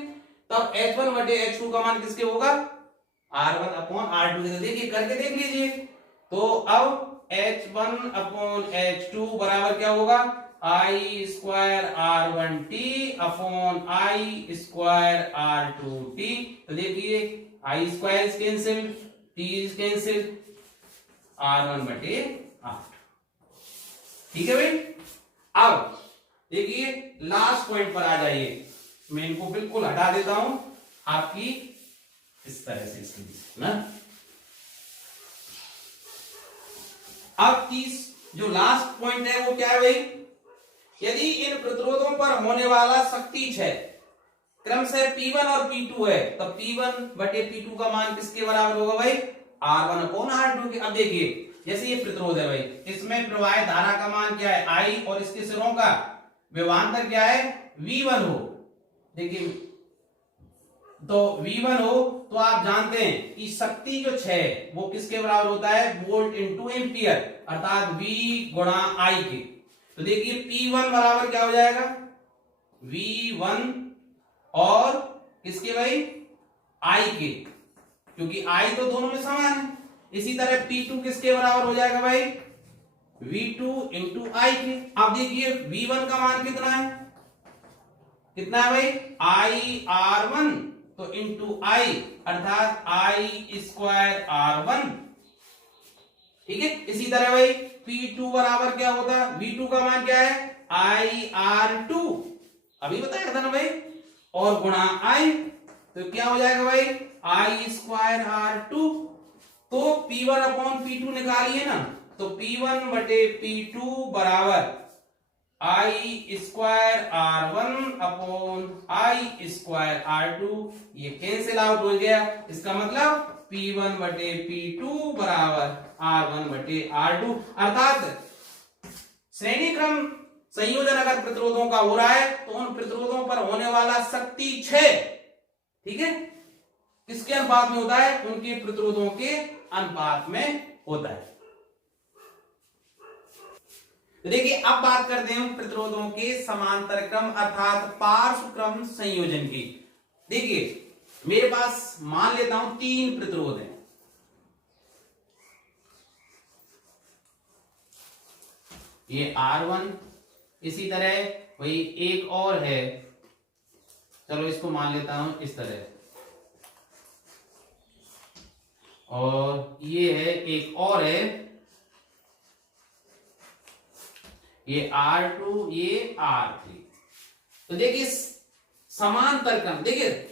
तब H1 बटे H2 का मान किसके होगा, R1 अपॉन R2। देखिए करके देख लीजिए। तो अब H1 अपॉन H2 बराबर क्या होगा, I square R1T upon I square R2T। तो देखिए I square cancel, T cancel, R1 बटे R। ठीक है भाई। अब देखिए लास्ट पॉइंट पर आ जाइए, मैं इनको बिल्कुल हटा देता हूं आपकी इस तरह से इसके बीच ना। अब 30 जो लास्ट पॉइंट है वो क्या है भाई, यदि इन प्रतिरोधों पर होने वाला शक्ति क्षय क्रम से P1 और P2 है, तब P1 बटे P2 का मान किसके बराबर होगा भाई, R1 अपॉन R2 के। अब देखिए जैसे ये प्रतिरोध है भाई, इसमें प्रवाहित धारा का मान क्या है I, और इसके सिरों का विभवांतर क्या है V1 हो। देखिए तो V1 हो, तो आप जानते हैं कि शक्ति जो क्षय वो किसके बराबर होता है, वोल्ट इंटू एम्पियर, अर्थात V गुणा I के। तो देखिए P1 बराबर क्या हो जाएगा, V1 और किसके भाई, I के, क्योंकि I तो दोनों में समान है। इसी तरह P2 किसके बराबर हो जाएगा भाई, V2 इंटू I के। अब देखिए V1 का मान कितना है, कितना है भाई, IR1 तो इंटू आई अर्थात I² R1। ठीक है, इसी तरह भाई P2 बराबर क्या होता है, V2 का मान क्या है IR2, अभी बताया था ना भाई, और गुणा I, तो क्या हो जाएगा भाई I²R2। तो P1 अपॉन P2 निकालिए ना, तो P1 बटे P2 बराबर I²R1 अपॉन I²R2, ये कैंसिल आउट हो गया। इसका मतलब P1 बटे P2 बराबर R1 बटे R2, अर्थात श्रेणी क्रम संयोजन अगर प्रतिरोधों का हो रहा है तो उन प्रतिरोधों पर होने वाला शक्ति क्षय, ठीक है, किसके अनुपात में होता है, उनके प्रतिरोधों के अनुपात में होता है। देखिए अब बात करते हैं प्रतिरोधों के समांतर क्रम अर्थात पार्श्व क्रम संयोजन की। देखिए मेरे पास मान लेता हूं 3 प्रतिरोध हैं, ये R1, इसी तरह वही एक और है, चलो इसको मान लेता हूं इस तरह, और ये है एक और है, ये R2, ये R3। तो देखिए समांतर क्रम, देखिए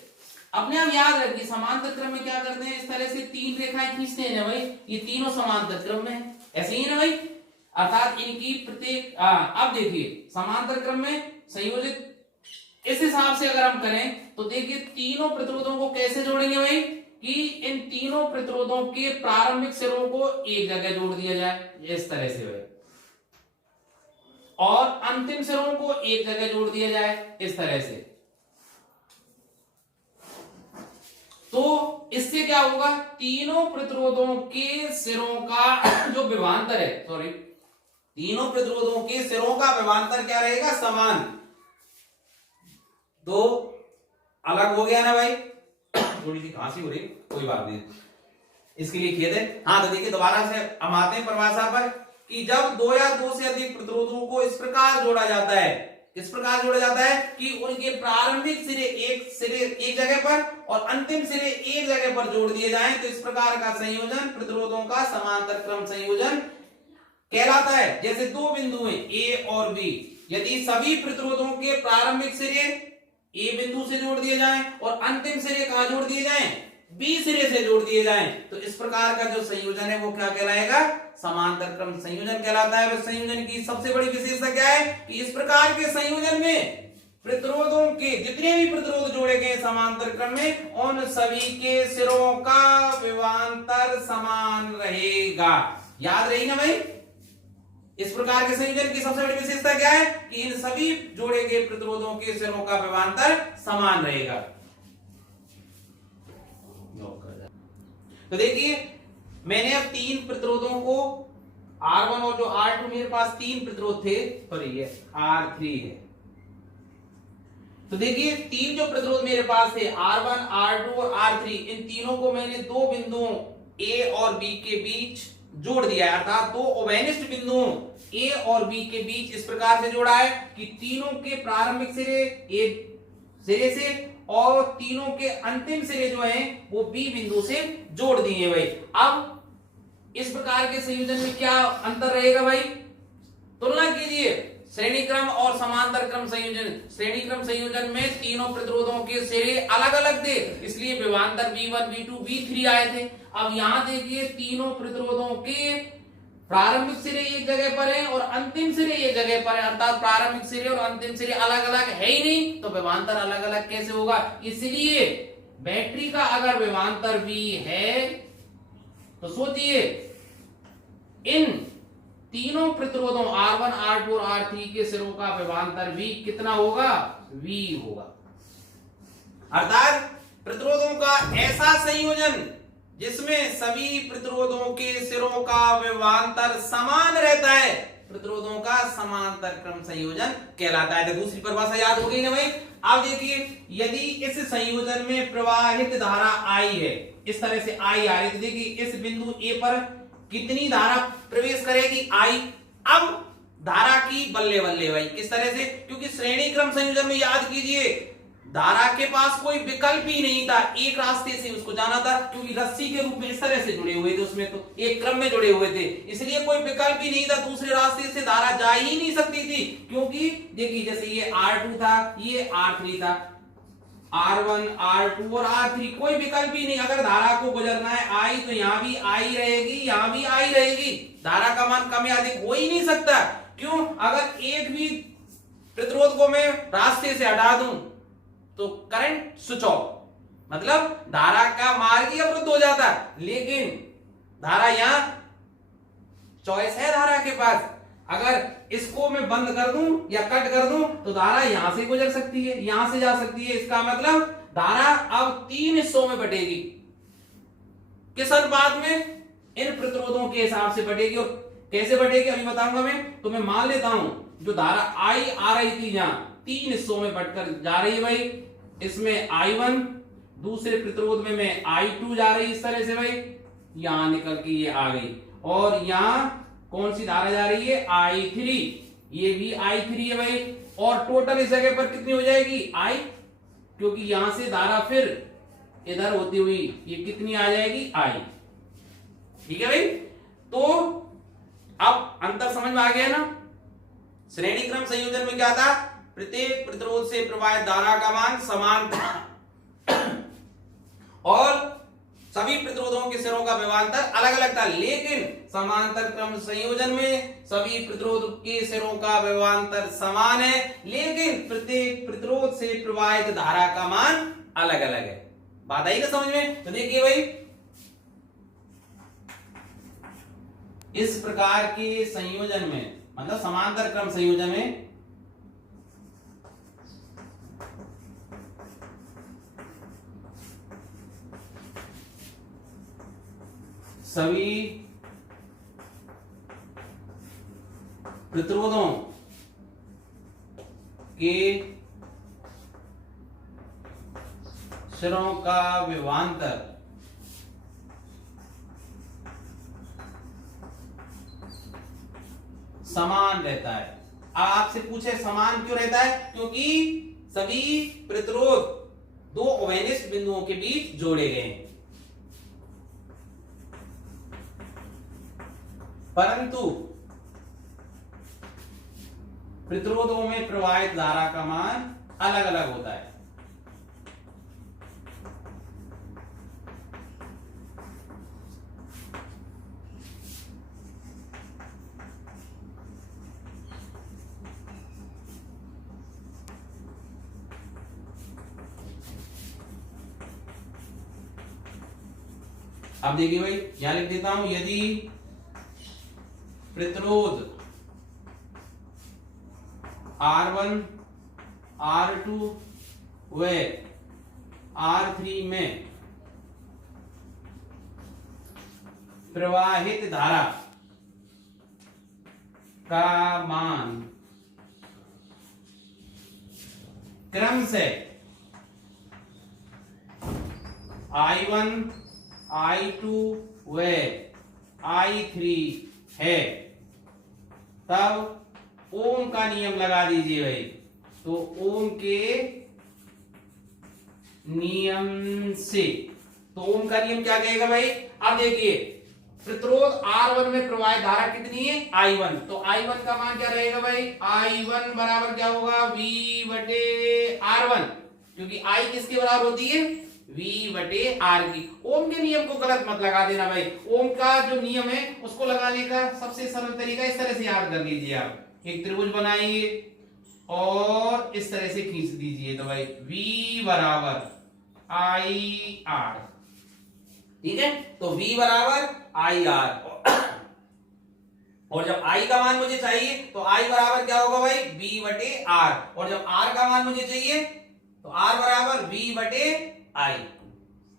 अपने आप याद रखिए समांतर क्रम में क्या करते हैं, इस तरह से 3 रेखाएं खींचते हैं भाई, ये तीनों समांतर क्रम में है, ऐसे ही ना भाई, अर्थात इनकी प्रत्येक अब देखिए समांतर क्रम में संयोजित इस हिसाब से अगर हम करें तो देखिए तीनों प्रतिरोधों को कैसे जोड़ेंगे भाई, कि इन तीनों प्रतिरोधों के प्रारंभिक सिरों को एक जगह जोड़ दिया जाए इस तरह से भाई, और अंतिम सिरों को एक जगह जोड़ दिया जाए इस तरह से। तो इससे क्या होगा, तीनों प्रतिरोधों के सिरों का जो विभवांतर है, सॉरी, तीनों प्रतिरोधों के सिरों का विभवांतर क्या रहेगा, समान। तो अलग हो गया ना भाई, थोड़ी सी खांसी हो रही, कोई बात नहीं, इसके लिए खेद है। हाँ तो देखिए दोबारा से हम आते हैं परिभाषा पर, कि जब 2 या 2 से अधिक प्रतिरोधों को इस प्रकार जोड़ा जाता है, इस प्रकार जोड़ा जाता है कि उनके प्रारंभिक सिरे एक जगह पर और अंतिम सिरे एक जगह पर जोड़ दिए जाएं, तो इस प्रकार का संयोजन प्रतिरोधों का समांतर क्रम संयोजन कहलाता है। जैसे 2 बिंदु हैं A और B, यदि सभी प्रतिरोधों के प्रारंभिक सिरे A बिंदु से जोड़ दिए जाएं और अंतिम सिरे कहां जोड़ दिए जाएं, B सिरे से जोड़ दिए जाएं, तो इस प्रकार का जो संयोजन है वो क्या कहलाएगा, समांतर क्रम संयोजन कहलाता है। और संयोजन की सबसे बड़ी विशेषता क्या है, कि इस प्रकार के संयोजन में प्रतिरोधों के जितने भी प्रतिरोध जोड़े गए समांतर क्रम में, उन सभी के सिरों का विभवांतर समान रहेगा। याद रही ना भाई, इस प्रकार के संयोजन की सबसे बड़ी विशेषता क्या है, कि इन सभी जोड़े गए प्रतिरोधों के सिरों का विभवांतर समान रहेगा। तो देखिए मैंने अब 3 प्रतिरोधों को R1 और जो R2, मेरे पास 3 प्रतिरोध थे, सॉरी ये R3 है। तो देखिए 3 जो प्रतिरोध मेरे पास थे R1, R2 और R3, इन तीनों को मैंने 2 बिंदुओं A और B के बीच जोड़ दिया है, अर्थात 2 उभयनिष्ठ बिंदुओं A और B के बीच इस प्रकार से जोड़ा है कि तीनों के प्रारंभिक सिरे A सिरे से और तीनों के अंतिम सिरे जो हैं वो B बिंदु से जोड़ दिए भाई। अब इस प्रकार के संयोजन में क्या अंतर रहेगा भाई, तुलना कीजिए श्रेणी क्रम और समांतर क्रम संयोजन। श्रेणी क्रम संयोजन में तीनों प्रतिरोधों के सिरे अलग अलग थे, इसलिए विभवांतर V1, V2, V3 आए थे। अब यहां देखिए तीनों प्रतिरोधों के प्रारंभिक सिरे एक जगह पर हैं और अंतिम सिरे एक जगह पर हैं, अर्थात प्रारंभिक सिरे और अंतिम सिरे अलग अलग है ही नहीं, तो विभवांतर अलग अलग कैसे होगा। इसलिए बैटरी का अगर विभवांतर V है तो सोचिए इन तीनों प्रतिरोधों R1, R2 और R3 के सिरों का विभवांतर V कितना होगा, V होगा। अर्थात प्रतिरोधों का ऐसा संयोजन जिसमें सभी प्रतिरोधों के सिरों का विभवांतर समान रहता है, प्रतिरोधों का समांतर क्रम संयोजन कहलाता है। तो दूसरी परिभाषा याद हो गई ना भाई। अब देखिए यदि इस संयोजन में प्रवाहित धारा I है, इस तरह से I आ रही है, तो देखिए इस बिंदु A पर कितनी धारा प्रवेश करेगी, I। अब धारा की बल्ले बल्ले भाई, किस तरह से, क्योंकि श्रेणी क्रम संयोजन में याद कीजिए धारा के पास कोई विकल्प ही नहीं था, एक रास्ते से उसको जाना था, क्योंकि रस्सी के रूप में इस तरह से जुड़े हुए थे, उसमें तो एक क्रम में जुड़े हुए थे, इसलिए कोई विकल्प ही नहीं था, दूसरे रास्ते से धारा जा ही नहीं सकती थी। क्योंकि देखिए जैसे ये R2 था, ये R3 था, R1 R2 और R3, कोई विकल्प ही नहीं। अगर धारा को गुजरना है I, तो यहां भी I रहेगी, यहां भी I रहेगी, धारा का मान कम या अधिक हो ही नहीं सकता। क्यों? अगर एक भी प्रतिरोध को मैं रास्ते से हटा दूं तो करंट स्विच ऑफ, मतलब धारा का मार्ग ही अवरुद्ध हो जाता है। लेकिन धारा यहां चॉइस है धारा के पास, अगर इसको मैं बंद कर दूं या कट कर दूं तो धारा यहां से गुजर सकती है, यहां से जा सकती है। इसका मतलब धारा अब 3 हिस्सों में बटेगी। किस अनुपात में? इन प्रतिरोधों के हिसाब से बटेगी। और कैसे बटेगी अभी बताऊंगा मैं। तो मैं मान लेता हूं जो धारा I आ रही थी यहां 3 हिस्सों में बटकर जा रही है भाई, इसमें I1, दूसरे प्रतिरोध में मैं I2 जा रही इस तरह से भाई, यहां निकल के ये आ गई। और यहां कौन सी धारा जा रही है? I3, ये भी I3 है भाई। और टोटल इस जगह पर कितनी हो जाएगी? I, क्योंकि यहां से धारा फिर इधर होती हुई ये कितनी आ जाएगी? I। ठीक है भाई। तो अब अंतर समझ में आ गया ना। श्रेणी क्रम संयोजन में क्या था? प्रत्येक प्रतिरोध से प्रवाहित धारा का मान समान था और सभी प्रतिरोधों के सिरों का विभवांतर अलग अलग था। लेकिन समांतर क्रम संयोजन में सभी प्रतिरोध के सिरों का विभवांतर समान है, लेकिन प्रत्येक प्रतिरोध से प्रवाहित धारा का मान अलग अलग है। बात आई ना समझ में? तो देखिए भाई, इस प्रकार के संयोजन में, मतलब समांतर क्रम संयोजन में, सभी प्रतिरोधों के सिरों का विभवांतर समान रहता है। अब आपसे पूछे समान क्यों रहता है? क्योंकि सभी प्रतिरोध दो अवयनिष्ठ बिंदुओं के बीच जोड़े गए हैं, परंतु प्रतिरोधों में प्रवाहित धारा का मान अलग अलग होता है। अब देखिए भाई, यहां लिख देता हूं, यदि प्रतिरोध R1, R2 व R3 में प्रवाहित धारा का मान क्रम से I1, I2 व I3 है, तब ओम का नियम लगा दीजिए भाई। तो ओम के नियम से, तो ओम का नियम क्या कहेगा भाई? अब देखिए, प्रतिरोध R1 में प्रवाहित धारा कितनी है? I1। तो I1 का मान क्या रहेगा भाई? I1 बराबर क्या होगा? V बटे R1, क्योंकि I किसके बराबर होती है? V बटे R की। ओम के नियम को गलत मत लगा देना भाई। ओम का जो नियम है उसको लगाने का सबसे सरल तरीका इस तरह से याद कर लीजिए। आप एक त्रिभुज बनाइए और इस तरह से खींच दीजिए, तो भाई V बराबर IR, ठीक है? तो V बराबर IR, और जब I का मान मुझे चाहिए तो I बराबर क्या होगा भाई? V बटे R, और जब R का मान मुझे चाहिए तो R बराबर V बटे I,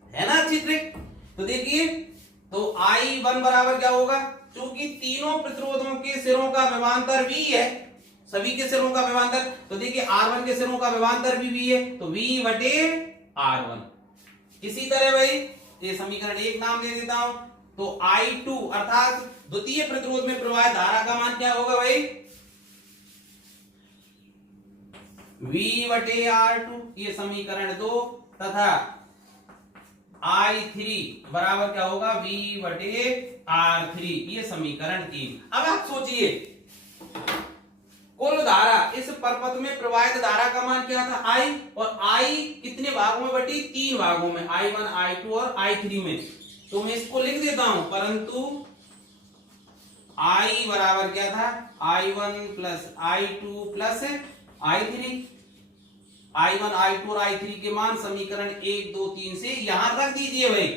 है ना अच्छी ट्रिक? तो देखिए, तो I1 बराबर क्या होगा? क्योंकि तीनों प्रतिरोधों के सिरों का विभवांतर V है, सभी के सिरों का विभवांतर, तो देखिए R1 के सिरों का विभवांतर भी V है, तो V बटे R1। इसी तरह भाई ये समीकरण 1 नाम दे देता हूं, तो I2 अर्थात द्वितीय प्रतिरोध में प्रवाहित धारा का मान क्या होगा भाई? V/R2 ये समीकरण 2 तथा I3 बराबर क्या होगा V/R3 ये समीकरण 3। अब आप सोचिए कुल धारा इस परपथ में प्रवाहित धारा का मान क्या था I, और I कितने भागों में बटी, 3 भागों में, I1 I2 और I3 में। तो मैं इसको लिख देता हूं, परंतु I बराबर क्या था I1 plus I2 plus I3। I1 I2 और I3 के मान समीकरण 1 2 3 से यहां रख दीजिए भाई।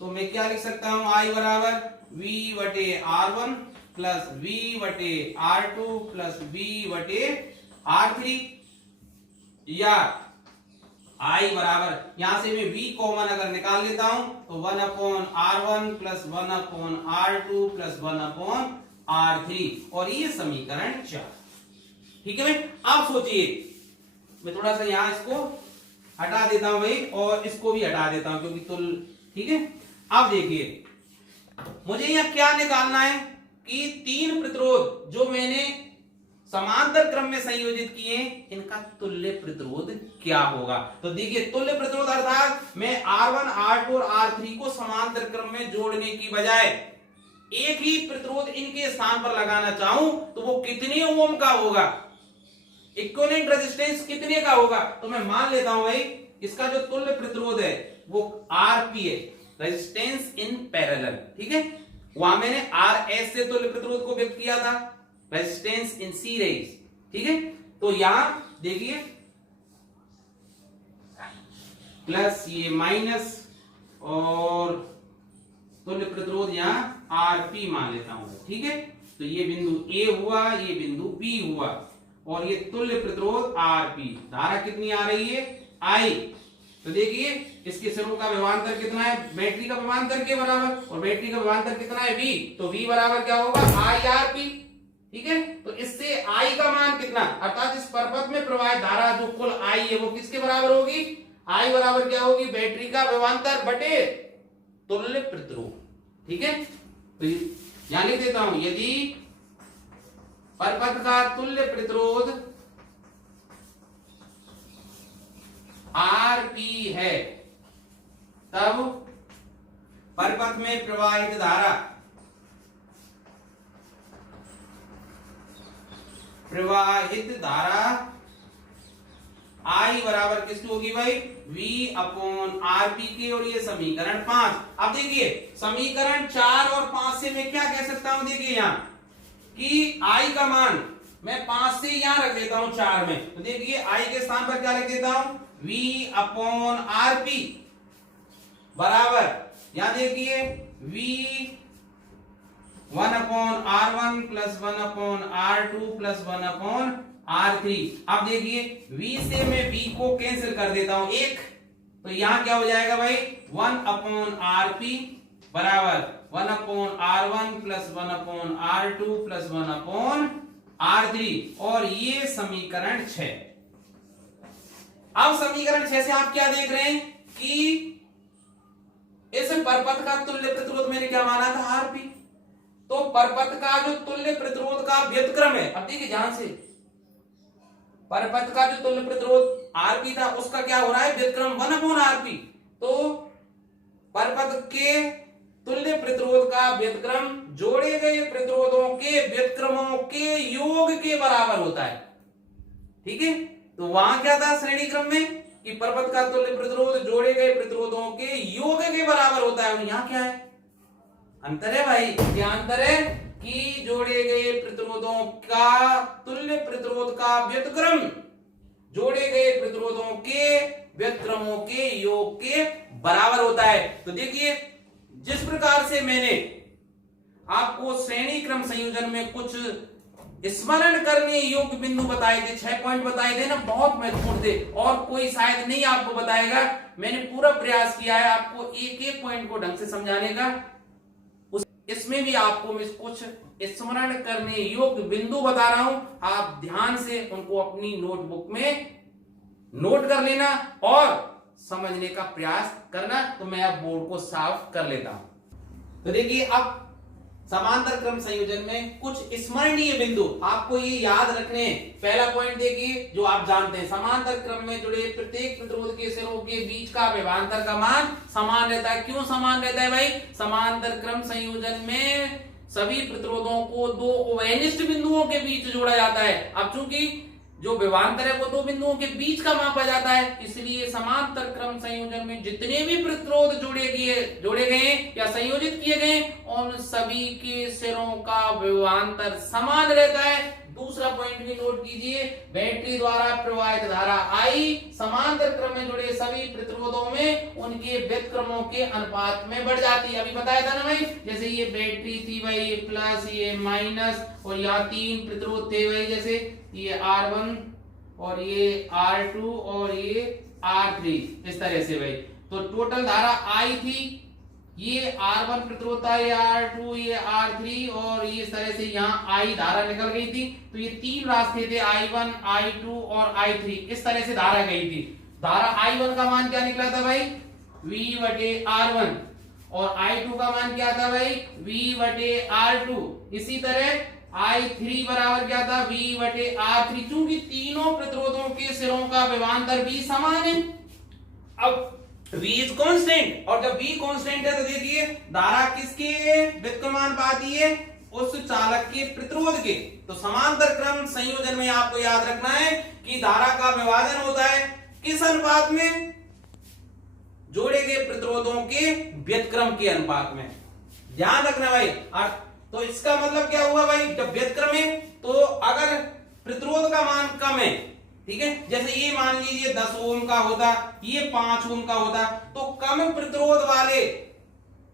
तो मैं क्या लिख सकता हूं, I बराबर V/R1 plus V/R2 plus V/R3, या I बराबर यहां से मैं V कॉमन अगर निकाल लेता हूं तो 1/R1 plus 1/R2 plus 1/R3, और ये समीकरण 4। ठीक है भाई। आप सोचिए, मैं थोड़ा सा यहां इसको हटा देता हूं भाई, और इसको भी हटा देता हूं क्योंकि तुल, ठीक है। अब देखिए मुझे यहां क्या निकालना है कि 3 प्रतिरोध जो मैंने समांतर क्रम में संयोजित किए इनका तुल्य प्रतिरोध क्या होगा। तो देखिए तुल्य प्रतिरोध अर्थात मैं R1 R2 और R3 को समांतर क्रम में जोड़ने की बजाय एक ही प्रतिरोध इनके स्थान पर लगाना चाहूं तो वो कितने ओम का होगा, इक्विवेलेंट रेजिस्टेंस कितने का होगा। तो मैं मान लेता हूं भाई इसका जो तुल्य प्रतिरोध है वो RP है, रेजिस्टेंस इन पैरेलल। ठीक है, वहां मैंने RS से तुल्य प्रतिरोध को व्यक्त किया था, रेजिस्टेंस इन सीरीज। ठीक है, तो यहां देखिए प्लस ये माइनस और तुल्य प्रतिरोध यहां RP मान लेता हूं। ठीक है, तो ये बिंदु A हुआ, ये बिंदु B हुआ, और ये तुल्य प्रतिरोध RP। धारा कितनी आ रही है I। तो देखिए इसके स्वरूप का विभवांतर कितना है, बैटरी का विभवांतर के बराबर, और बैटरी का विभवांतर कितना है V। तो V बराबर क्या होगा IRP। ठीक है, तो इससे I का मान कितना, अर्थात इस परपथ में प्रवाहित धारा जो कुल I है वो किसके बराबर होगी, I बराबर क्या होगी, बैटरी का विभवांतर बटे तुल्य प्रतिरोध। ठीक है, तो यहां लिख देता हूं, यदि परपथ का तुल्य प्रतिरोध RP है तब परपथ में प्रवाहित धारा I बराबर किसकी होगी भाई, V/RP के, और ये समीकरण 5। अब देखिए समीकरण 4 और 5 से मैं क्या कह सकता हूं, देखिए यहां कि I का मान मैं 5 से यहां रख देता हूं 4 में। तो देखिए I के स्थान पर क्या रख देता हूं, V/RP बराबर, यहां देखिए V1/R1 plus 1/R2 plus 1/R3। अब देखिए V से मैं V को कैंसिल कर देता हूं 1, तो यहां क्या हो जाएगा भाई 1/RP बराबर 1/R1 plus 1/R2 plus 1/R3, और ये समीकरण 6। अब समीकरण 6 से आप क्या देख रहे हैं कि इस परपथ का तुल्य प्रतिरोध मैंने क्या माना था RP। तो परपथ का जो तुल्य प्रतिरोध का व्युत्क्रम है, अब देखिए ध्यान से, परपथ का जो तुल्य प्रतिरोध RP था उसका क्या हो रहा है, व्युत्क्रम 1/RP। तो परपथ के तुल्य प्रतिरोध का व्युत्क्रम जोड़े गए प्रतिरोधों के व्युत्क्रमों के योग के बराबर होता है। ठीक है, तो वहां क्या था श्रेणी क्रम में कि परपथ का तुल्य प्रतिरोध जोड़े गए प्रतिरोधों के योग के बराबर होता है, और यहां क्या है, अंतर है भाई, क्या अंतर है कि जोड़े गए प्रतिरोधों का तुल्य प्रतिरोध का व्युत्क्रम जोड़े गए प्रतिरोधों के व्युत्क्रमों के योग के बराबर होता है। तो देखिए जिस प्रकार से मैंने आपको श्रेणी क्रम संयोजन में कुछ स्मरण करने योग्य बिंदु बताए थे, 6 पॉइंट बताए थे ना, बहुत महत्वपूर्ण थे, और कोई शायद नहीं आपको बताएगा। मैंने पूरा प्रयास किया है आपको एक एक पॉइंट को ढंग से समझाने का। इसमें भी आपको मैं कुछ स्मरण करने योग्य बिंदु बता रहा हूं, आप ध्यान से उनको अपनी नोटबुक में नोट कर लेना और समझने का प्रयास करना। तो मैं अब बोर्ड को साफ कर लेता हूं। तो देखिए अब समांतर क्रम संयोजन में कुछ स्मरणीय बिंदु आपको ये याद रखने हैं। पहला पॉइंट देखिए जो आप जानते हैं, समांतर क्रम में जुड़े प्रत्येक प्रतिरोध के सिरों के बीच का विभवांतर का मान समान रहता है। क्यों समान रहता है भाई? समांतर क्रम संयोजन में सभी प्रतिरोधों को दो उभयनिष्ठ बिंदुओं के बीच जोड़ा जाता है। अब चूंकि जो विभवांतर है वो दो बिंदुओं के बीच का मापा जाता है, इसलिए समांतर क्रम संयोजन में जितने भी प्रतिरोध जोड़े गए या संयोजित किए गए उन सभी के सिरों का विभवांतर समान रहता है। दूसरा पॉइंट भी नोट कीजिए, बैटरी द्वारा प्रवाहित धारा I समांतर क्रम में जुड़े सभी प्रतिरोधों में उनके व्युत्क्रमों के अनुपात में बढ़ जाती है। अभी बताया था ना भाई, जैसे ये बैटरी थी भाई, ये प्लस ये माइनस, और यहाँ तीन प्रतिरोध थे भाई, जैसे ये R1 और ये R2 और ये R3, इस तरह से भाई। तो टोटल धारा I थी, ये R1 प्रतिरोध था, ये R2 ये R3, और ये इस तरह से यहाँ I धारा निकल गई थी। तो ये तीन रास्ते थे, I1 I2 और I3, इस तरह से धारा गई थी। धारा I1 का मान क्या निकला था भाई? V/R1, और I2 का मान क्या था भाई? V/R2। इसी तरह I3 बराबर क्या था? V/R3। चूंकि तीनों प्रतिरोधों के सिरों का विभवांतर भी समान है। अब V इज कांस्टेंट, और जब V कांस्टेंट है तो देखिए धारा किसके व्युत्क्रमानुपाती है? उस चालक के प्रतिरोध के। तो समांतर क्रम संयोजन में आपको याद रखना है कि धारा का विभाजन होता है किस अनुपात में? जोड़े गए प्रतिरोधों के व्युत्क्रम के अनुपात में। ध्यान रखना भाई। तो इसका मतलब क्या हुआ भाई? जब व्युत्क्रम है तो अगर प्रतिरोध का मान कम है, ठीक है, जैसे ये मान लीजिए 10 ओम का होता, ये 5 ओम का होता, तो कम प्रतिरोध वाले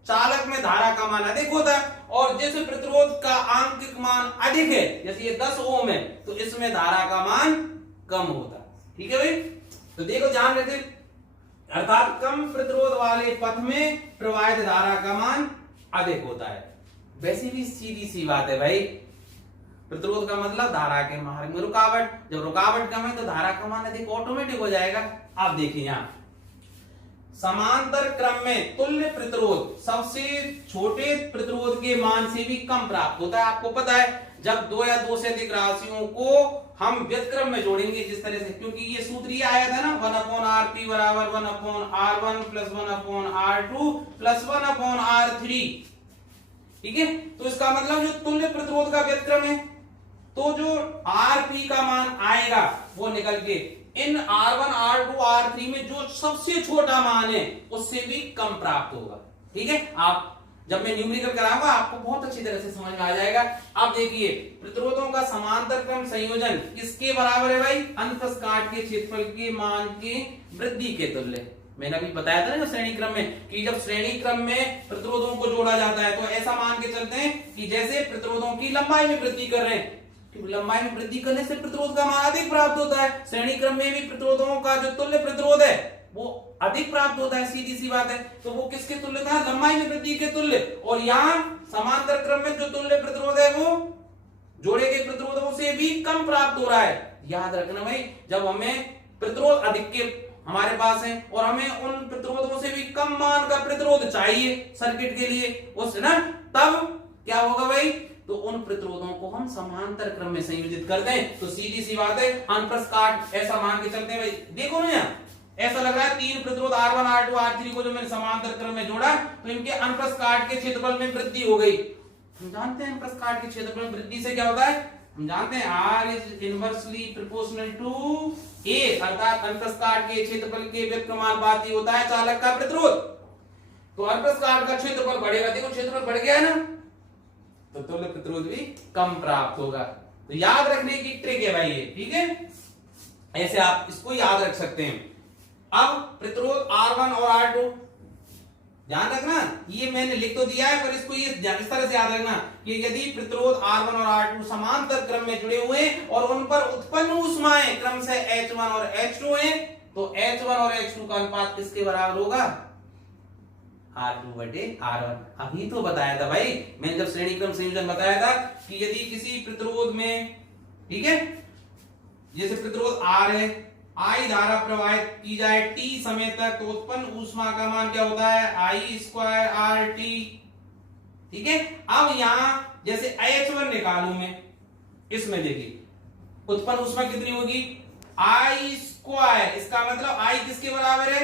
चालक में धारा का मान अधिक होता, और जिस प्रतिरोध का आंकिक मान अधिक है, जैसे ये 10 ओम है, तो इसमें धारा का मान कम होता। ठीक है भाई? तो देखो ध्यान रखते, अर्थात कम प्रतिरोध वाले पथ में प्रवाहित धारा का मान अधिक होता है। वैसे भी सीधी सी बात है भाई, प्रतिरोध का मतलब धारा के मार्ग में रुकावट, जब रुकावट कम है तो धारा का मान अधिक ऑटोमेटिक हो जाएगा। आप देखिए यहां समांतर क्रम में तुल्य प्रतिरोध सबसे छोटे प्रतिरोध के मान से भी कम प्राप्त होता है। आपको पता है, जब दो या दो से अधिक राशियों को हम व्युत्क्रम में जोड़ेंगे जिस तरह से, क्योंकि ये सूत्र ये आया था ना, 1/Rp बराबर 1/R1 plus 1/R2 plus 1/R3। ठीक है, तो इसका मतलब जो तुल्य प्रतिरोध का व्युत्क्रम है, तो जो Rp का मान आएगा वो निकल के इन R1 R2 R3 में जो सबसे छोटा मान है उससे भी कम प्राप्त होगा। ठीक है, आप जब मैं न्यूमेरिकल कराऊंगा आपको बहुत अच्छी तरह से समझ में आ जाएगा। अब देखिए प्रतिरोधों का समांतर क्रम संयोजन किसके बराबर है भाई? अनुप्रस्थ काट के क्षेत्रफल के मान की वृद्धि के तुल्य। मैंने अभी बताया था ना श्रेणी क्रम में, कि जब श्रेणी क्रम में प्रतिरोधों को जोड़ा जाता है तो ऐसा मान के चलते हैं कि जैसे प्रतिरोधों की लंबाई में वृद्धि कर रहे हैं, लंबाई में वृद्धि करने से प्रतिरोध का मान अधिक प्राप्त होता है। श्रेणी क्रम में भी प्रतिरोधों का जो तुल्य प्रतिरोध है वो अधिक प्राप्त होता है, सीधी सी बात है। तो वो किसके तुल्य था? लंबाई में वृद्धि के तुल्य। और यहाँ समांतर क्रम में जो तुल्य प्रतिरोध है वो जोड़े गए प्रतिरोधों से भी कम प्राप्त हो रहा है। याद रखना भाई, जब हमें प्रतिरोध अधिक के हमारे पास है और हमें उन प्रतिरोधों से भी कम मान का प्रतिरोध चाहिए सर्किट के लिए, उस ना, तब क्या होगा भाई? तो उन प्रतिरोधों को हम समांतर क्रम में संयोजित कर दें। तो सीधी सी बात है, अनुप्रस्थ काट ऐसा मान के चलते हैं भाई। देखो ना यहाँ ऐसा लग रहा है तीन प्रतिरोध R1 R2 R3 को जो मैंने समांतर क्रम में जोड़ा तो इनके अनुप्रस्थ काट के क्षेत्रफल में वृद्धि हो गई। हम जानते हैं अनुप्रस्थ काट के क्षेत्रफल में वृद्धि से क्या होता है? हम जानते हैं R is inversely proportional to A, अर्थात अनुप्रस्थ काट के क्षेत्रफल के व्युत्क्रमानुपाती होता है चालक का प्रतिरोध। तो अनुप्रस्थ काट का क्षेत्रफल बढ़ेगा, देखो क्षेत्रफल बढ़ गया है ना, तो तुल्य प्रतिरोध भी कम प्राप्त होगा। तो याद रखने की ट्रिक है भाई ये। ठीक है, ऐसे आप इसको याद रख सकते हैं। अब प्रतिरोध R1 और R2 ध्यान रखना, ये मैंने लिख तो दिया है पर इसको ये इस तरह से याद रखना कि यदि प्रतिरोध R1 और R2 समांतर क्रम में जुड़े हुए और उन पर उत्पन्न ऊष्माएं क्रम से H1 और H2 हैं, तो H1 और H2 का अनुपात किसके बराबर होगा? R2/R1। अभी तो बताया था भाई मैंने जब श्रेणी क्रम संयोजन बताया था कि यदि किसी प्रतिरोध में, ठीक है, जैसे प्रतिरोध R है, I धारा प्रवाहित की जाए T समय तक, तो उत्पन्न ऊष्मा का मान क्या होता है? I² RT। ठीक है। अब यहां जैसे H1 निकालू मैं, इसमें देखिए उत्पन्न ऊष्मा कितनी होगी I स्क्वायर, इसका मतलब I किसके बराबर है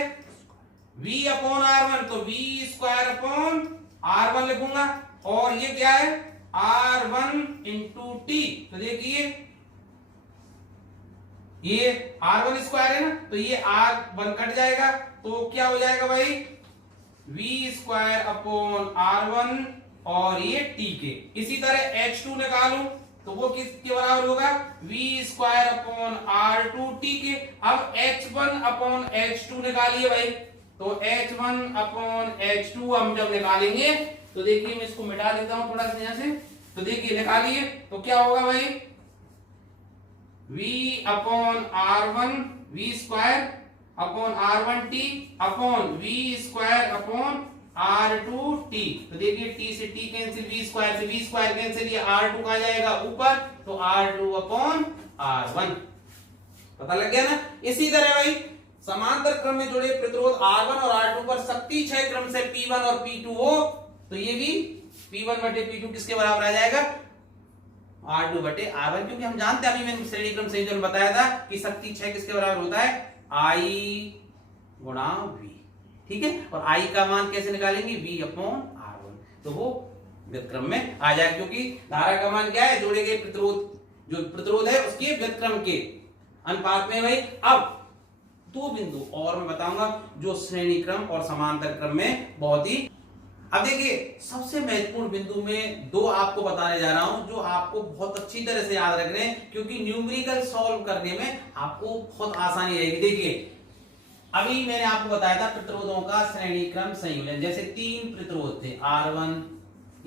V अपॉन R1, तो V स्क्वायर अपॉन R1 लिखूंगा, और ये क्या है R1 इंटू टी। तो देखिए ये R1 स्क्वायर है ना, तो ये R1 कट जाएगा, तो क्या हो जाएगा भाई V स्क्वायर अपॉन R1 और ये T के। इसी तरह H2 निकालूं तो वो किसके बराबर होगा V square upon R2 T के। अब H1 अपॉन H2 निकालिए भाई, तो H1 अपॉन H2 हम जब निकालेंगे तो देखिए मैं इसको मिटा देता हूं थोड़ा सा यहां से, तो देखिए निकालिए तो क्या होगा भाई V upon R1 V square upon R1 T upon V square upon R2 T। तो देखिए T से T कैंसिल, V स्क्वायर से V स्क्वायर कैंसिल, ये R2 कहां जाएगा ऊपर, तो R2 अपॉन R1। पता लग गया ना। इसी तरह भाई समांतर क्रम में जुड़े प्रतिरोध R1 और R2 पर शक्ति क्षय क्रम से P1 और P2 हो, तो ये भी P1 बटे P2 किसके बराबर आ जाएगा R2 बटे R1, क्योंकि हम जानते हैं अभी मैंने श्रेणी क्रम संयोजन बताया था कि शक्ति क्षय किसके बराबर होता है I गुणा V, ठीक है। और I का मान कैसे निकालेंगे V अपॉन R1, तो वो व्युत्क्रम में आ जाएगा, क्योंकि धारा का मान क्या है जोड़े गए प्रतिरोध, जो प्रतिरोध है उसके व्युत्क्रम के अनुपात में। भाई अब दो बिंदु और मैं बताऊंगा जो श्रेणी क्रम और समांतर क्रम में बहुत ही, अब देखिए सबसे महत्वपूर्ण बिंदु में दो आपको बताने जा रहा हूं जो आपको बहुत अच्छी तरह से याद रखने हैं, क्योंकि न्यूमेरिकल सॉल्व करने में आपको बहुत आसानी रहेगी। देखिए अभी मैंने आपको बताया था प्रतिरोधों का श्रेणी क्रम संयोजन, जैसे तीन प्रतिरोध थे R1,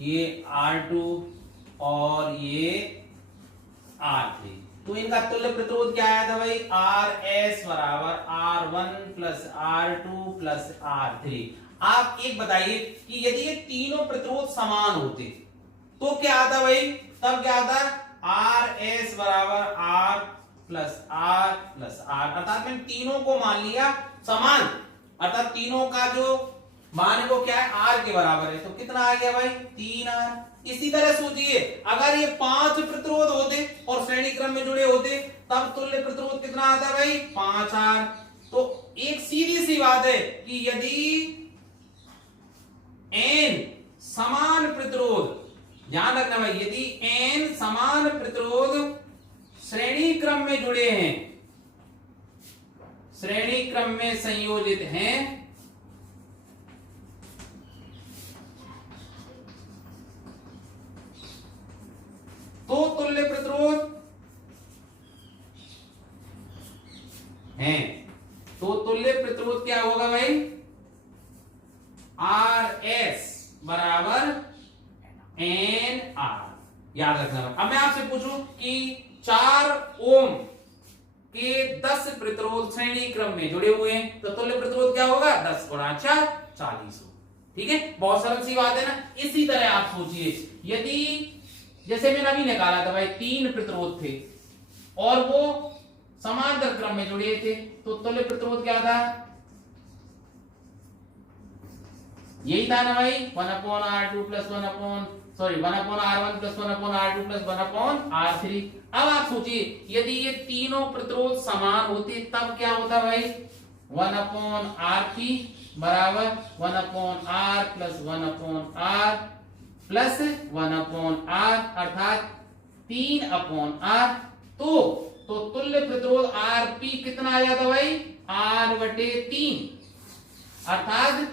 ये R2 और ये R3, तो इनका तुल्य प्रतिरोध क्या आया था भाई RS बराबर R1 plus R2 plus R3। आप एक बताइए कि यदि ये तीनों प्रतिरोध समान होते तो क्या आता भाई, तब क्या आता RS बराबर R प्लस R, अर्थात मैंने तीनों को मान लिया समान, अर्थात तीनों का जो मान है वो क्या है R के बराबर है, तो कितना आ गया भाई 3R। इसी तरह सोचिए अगर ये 5 प्रतिरोध होते और श्रेणी क्रम में जुड़े होते तब तुल्य प्रतिरोध कितना आता भाई 5R। तो एक सीधी सी बात है कि यदि n समान प्रतिरोध, ध्यान रखना भाई, यदि n समान प्रतिरोध श्रेणी क्रम में जुड़े हैं, श्रेणी क्रम में संयोजित हैं, तो तुल्य प्रतिरोध हैं, तो तुल्य प्रतिरोध क्या होगा भाई RS बराबर NR, याद रखना। अब मैं आपसे पूछूं कि 4 ओम के 10 प्रतिरोध श्रेणी क्रम में जुड़े हुए हैं, तो तुल्य प्रतिरोध क्या होगा 10 गुणा 4 40 हो, ठीक है। बहुत सरल सी बात है ना। इसी तरह आप सोचिए यदि जैसे मैंने अभी निकाला था भाई 3 प्रतिरोध थे और वो समांतर क्रम में जुड़े थे, तो तुल्य प्रतिरोध क्या था यही था ना भाई 1/R2 plus 1/R1 plus 1/R2 plus 1/R3। अब आप सोचिए यदि ये तीनों प्रतिरोध समान होते तब क्या होता भाई 1/RP बराबर 1/R plus 1/R plus 1/R, अर्थात 3/R। तो तुल्य प्रतिरोध RP कितना आ जाता भाई R/3, अर्थात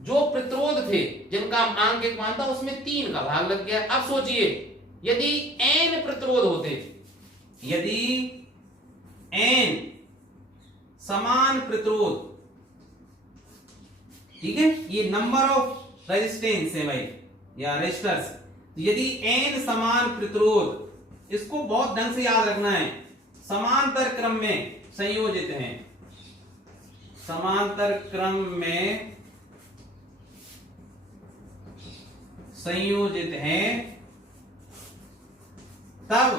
जो प्रतिरोध थे जिनका अंक 1 मान था उसमें 3 का भाग लग गया। अब सोचिए यदि n प्रतिरोध होते, यदि n समान प्रतिरोध, ठीक है, ये नंबर ऑफ रेजिस्टेंस है भाई या रेजिस्टर्स, यदि n समान प्रतिरोध, इसको बहुत ढंग से याद रखना है, समांतर क्रम में संयोजित हैं, समांतर क्रम में संयोजित हैं, तब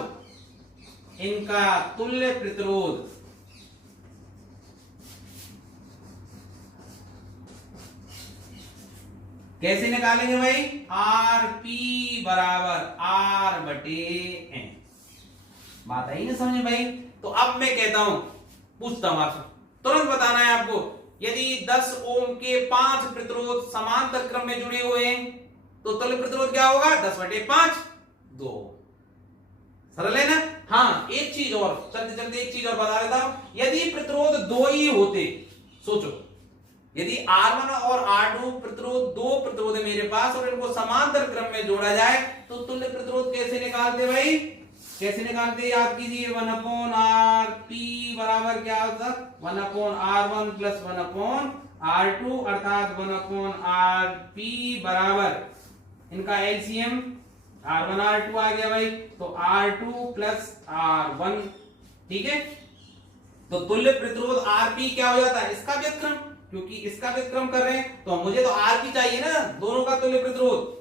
इनका तुल्य प्रतिरोध कैसे निकालेंगे भाई? आर पी बराबर आर बटे एन। बात आई ना समझे भाई? तो अब मैं कहता हूं, पूछता हूं आपसे, तुरंत बताना है आपको, यदि 10 ओम के 5 प्रतिरोध समांतर क्रम में जुड़े हुए हैं तो तुल्य प्रतिरोध क्या होगा? 10 बटे 5 2। सरल है ना? हाँ, एक चीज और, चलते चलते एक चीज और बता देता हूं, यदि प्रतिरोध दो ही होते, सोचो, यदि R1 और R2 प्रतिरोध, दो प्रतिरोध है मेरे पास और इनको समांतर क्रम में जोड़ा जाए तो तुल्य प्रतिरोध कैसे निकालते भाई? कैसे निकालते? याद कीजिए, 1/RP बराबर क्या होता? 1/R1 प्लस 1/R2 अर्थात 1/RP बराबर इनका एलसीएम R1 R2 आ गया भाई, तो R2 प्लस R1। ठीक है, तो तुल्य प्रतिरोध RP क्या हो जाता है? इसका व्युत्क्रम, क्योंकि इसका व्युत्क्रम कर रहे हैं तो मुझे तो RP चाहिए ना, दोनों का तुल्य प्रतिरोध।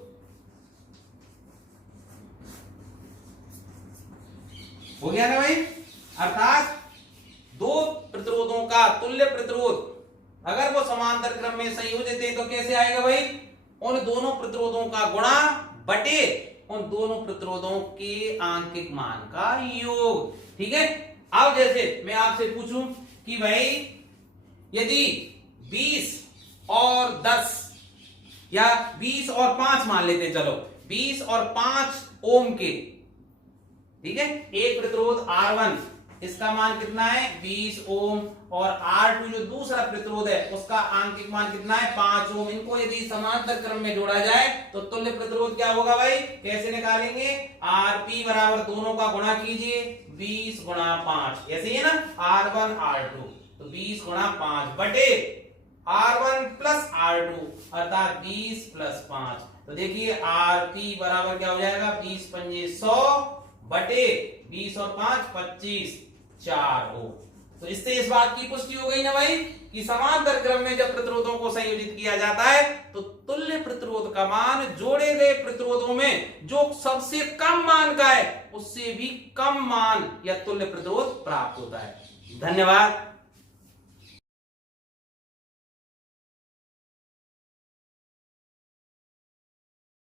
हो गया ना भाई? अर्थात दो प्रतिरोधों का तुल्य प्रतिरोध अगर वो समांतर क्रम में संयोजित है तो कैसे आएगा भाई? उन दोनों प्रतिरोधों का गुणा बटे उन दोनों प्रतिरोधों के आंकिक मान का योग। ठीक है, अब जैसे मैं आपसे पूछूं कि भाई यदि 20 और 10 या 20 और 5 मान लेते हैं, चलो 20 और 5 ओम के, ठीक है, एक प्रतिरोध R1 इसका मान कितना है? 20 ओम, और R2 जो दूसरा प्रतिरोध है उसका आंकिक मान कितना है? 5 ओम। इनको यदि समांतर क्रम में जोड़ा जाए तो तुल्य प्रतिरोध क्या होगा भाई? कैसे निकालेंगे? RP बराबर दोनों का गुणा कीजिए, 20 गुणा 5, ऐसे ही है ना, R1 R2, तो 20 गुणा 5 बटे R1 प्लस R2 अर्थात 20 प्लस 5। तो देखिए RP बराबर क्या हो जाएगा? 20 पंजे 100 बटे 20 और 5 25 4 हो। तो इससे इस बात की पुष्टि हो गई ना भाई कि समांतर क्रम में जब प्रतिरोधों को संयोजित किया जाता है तो तुल्य प्रतिरोध का मान जोड़े गए प्रतिरोधों में जो सबसे कम मान का है उससे भी कम मान या तुल्य प्रतिरोध प्राप्त होता है। धन्यवाद।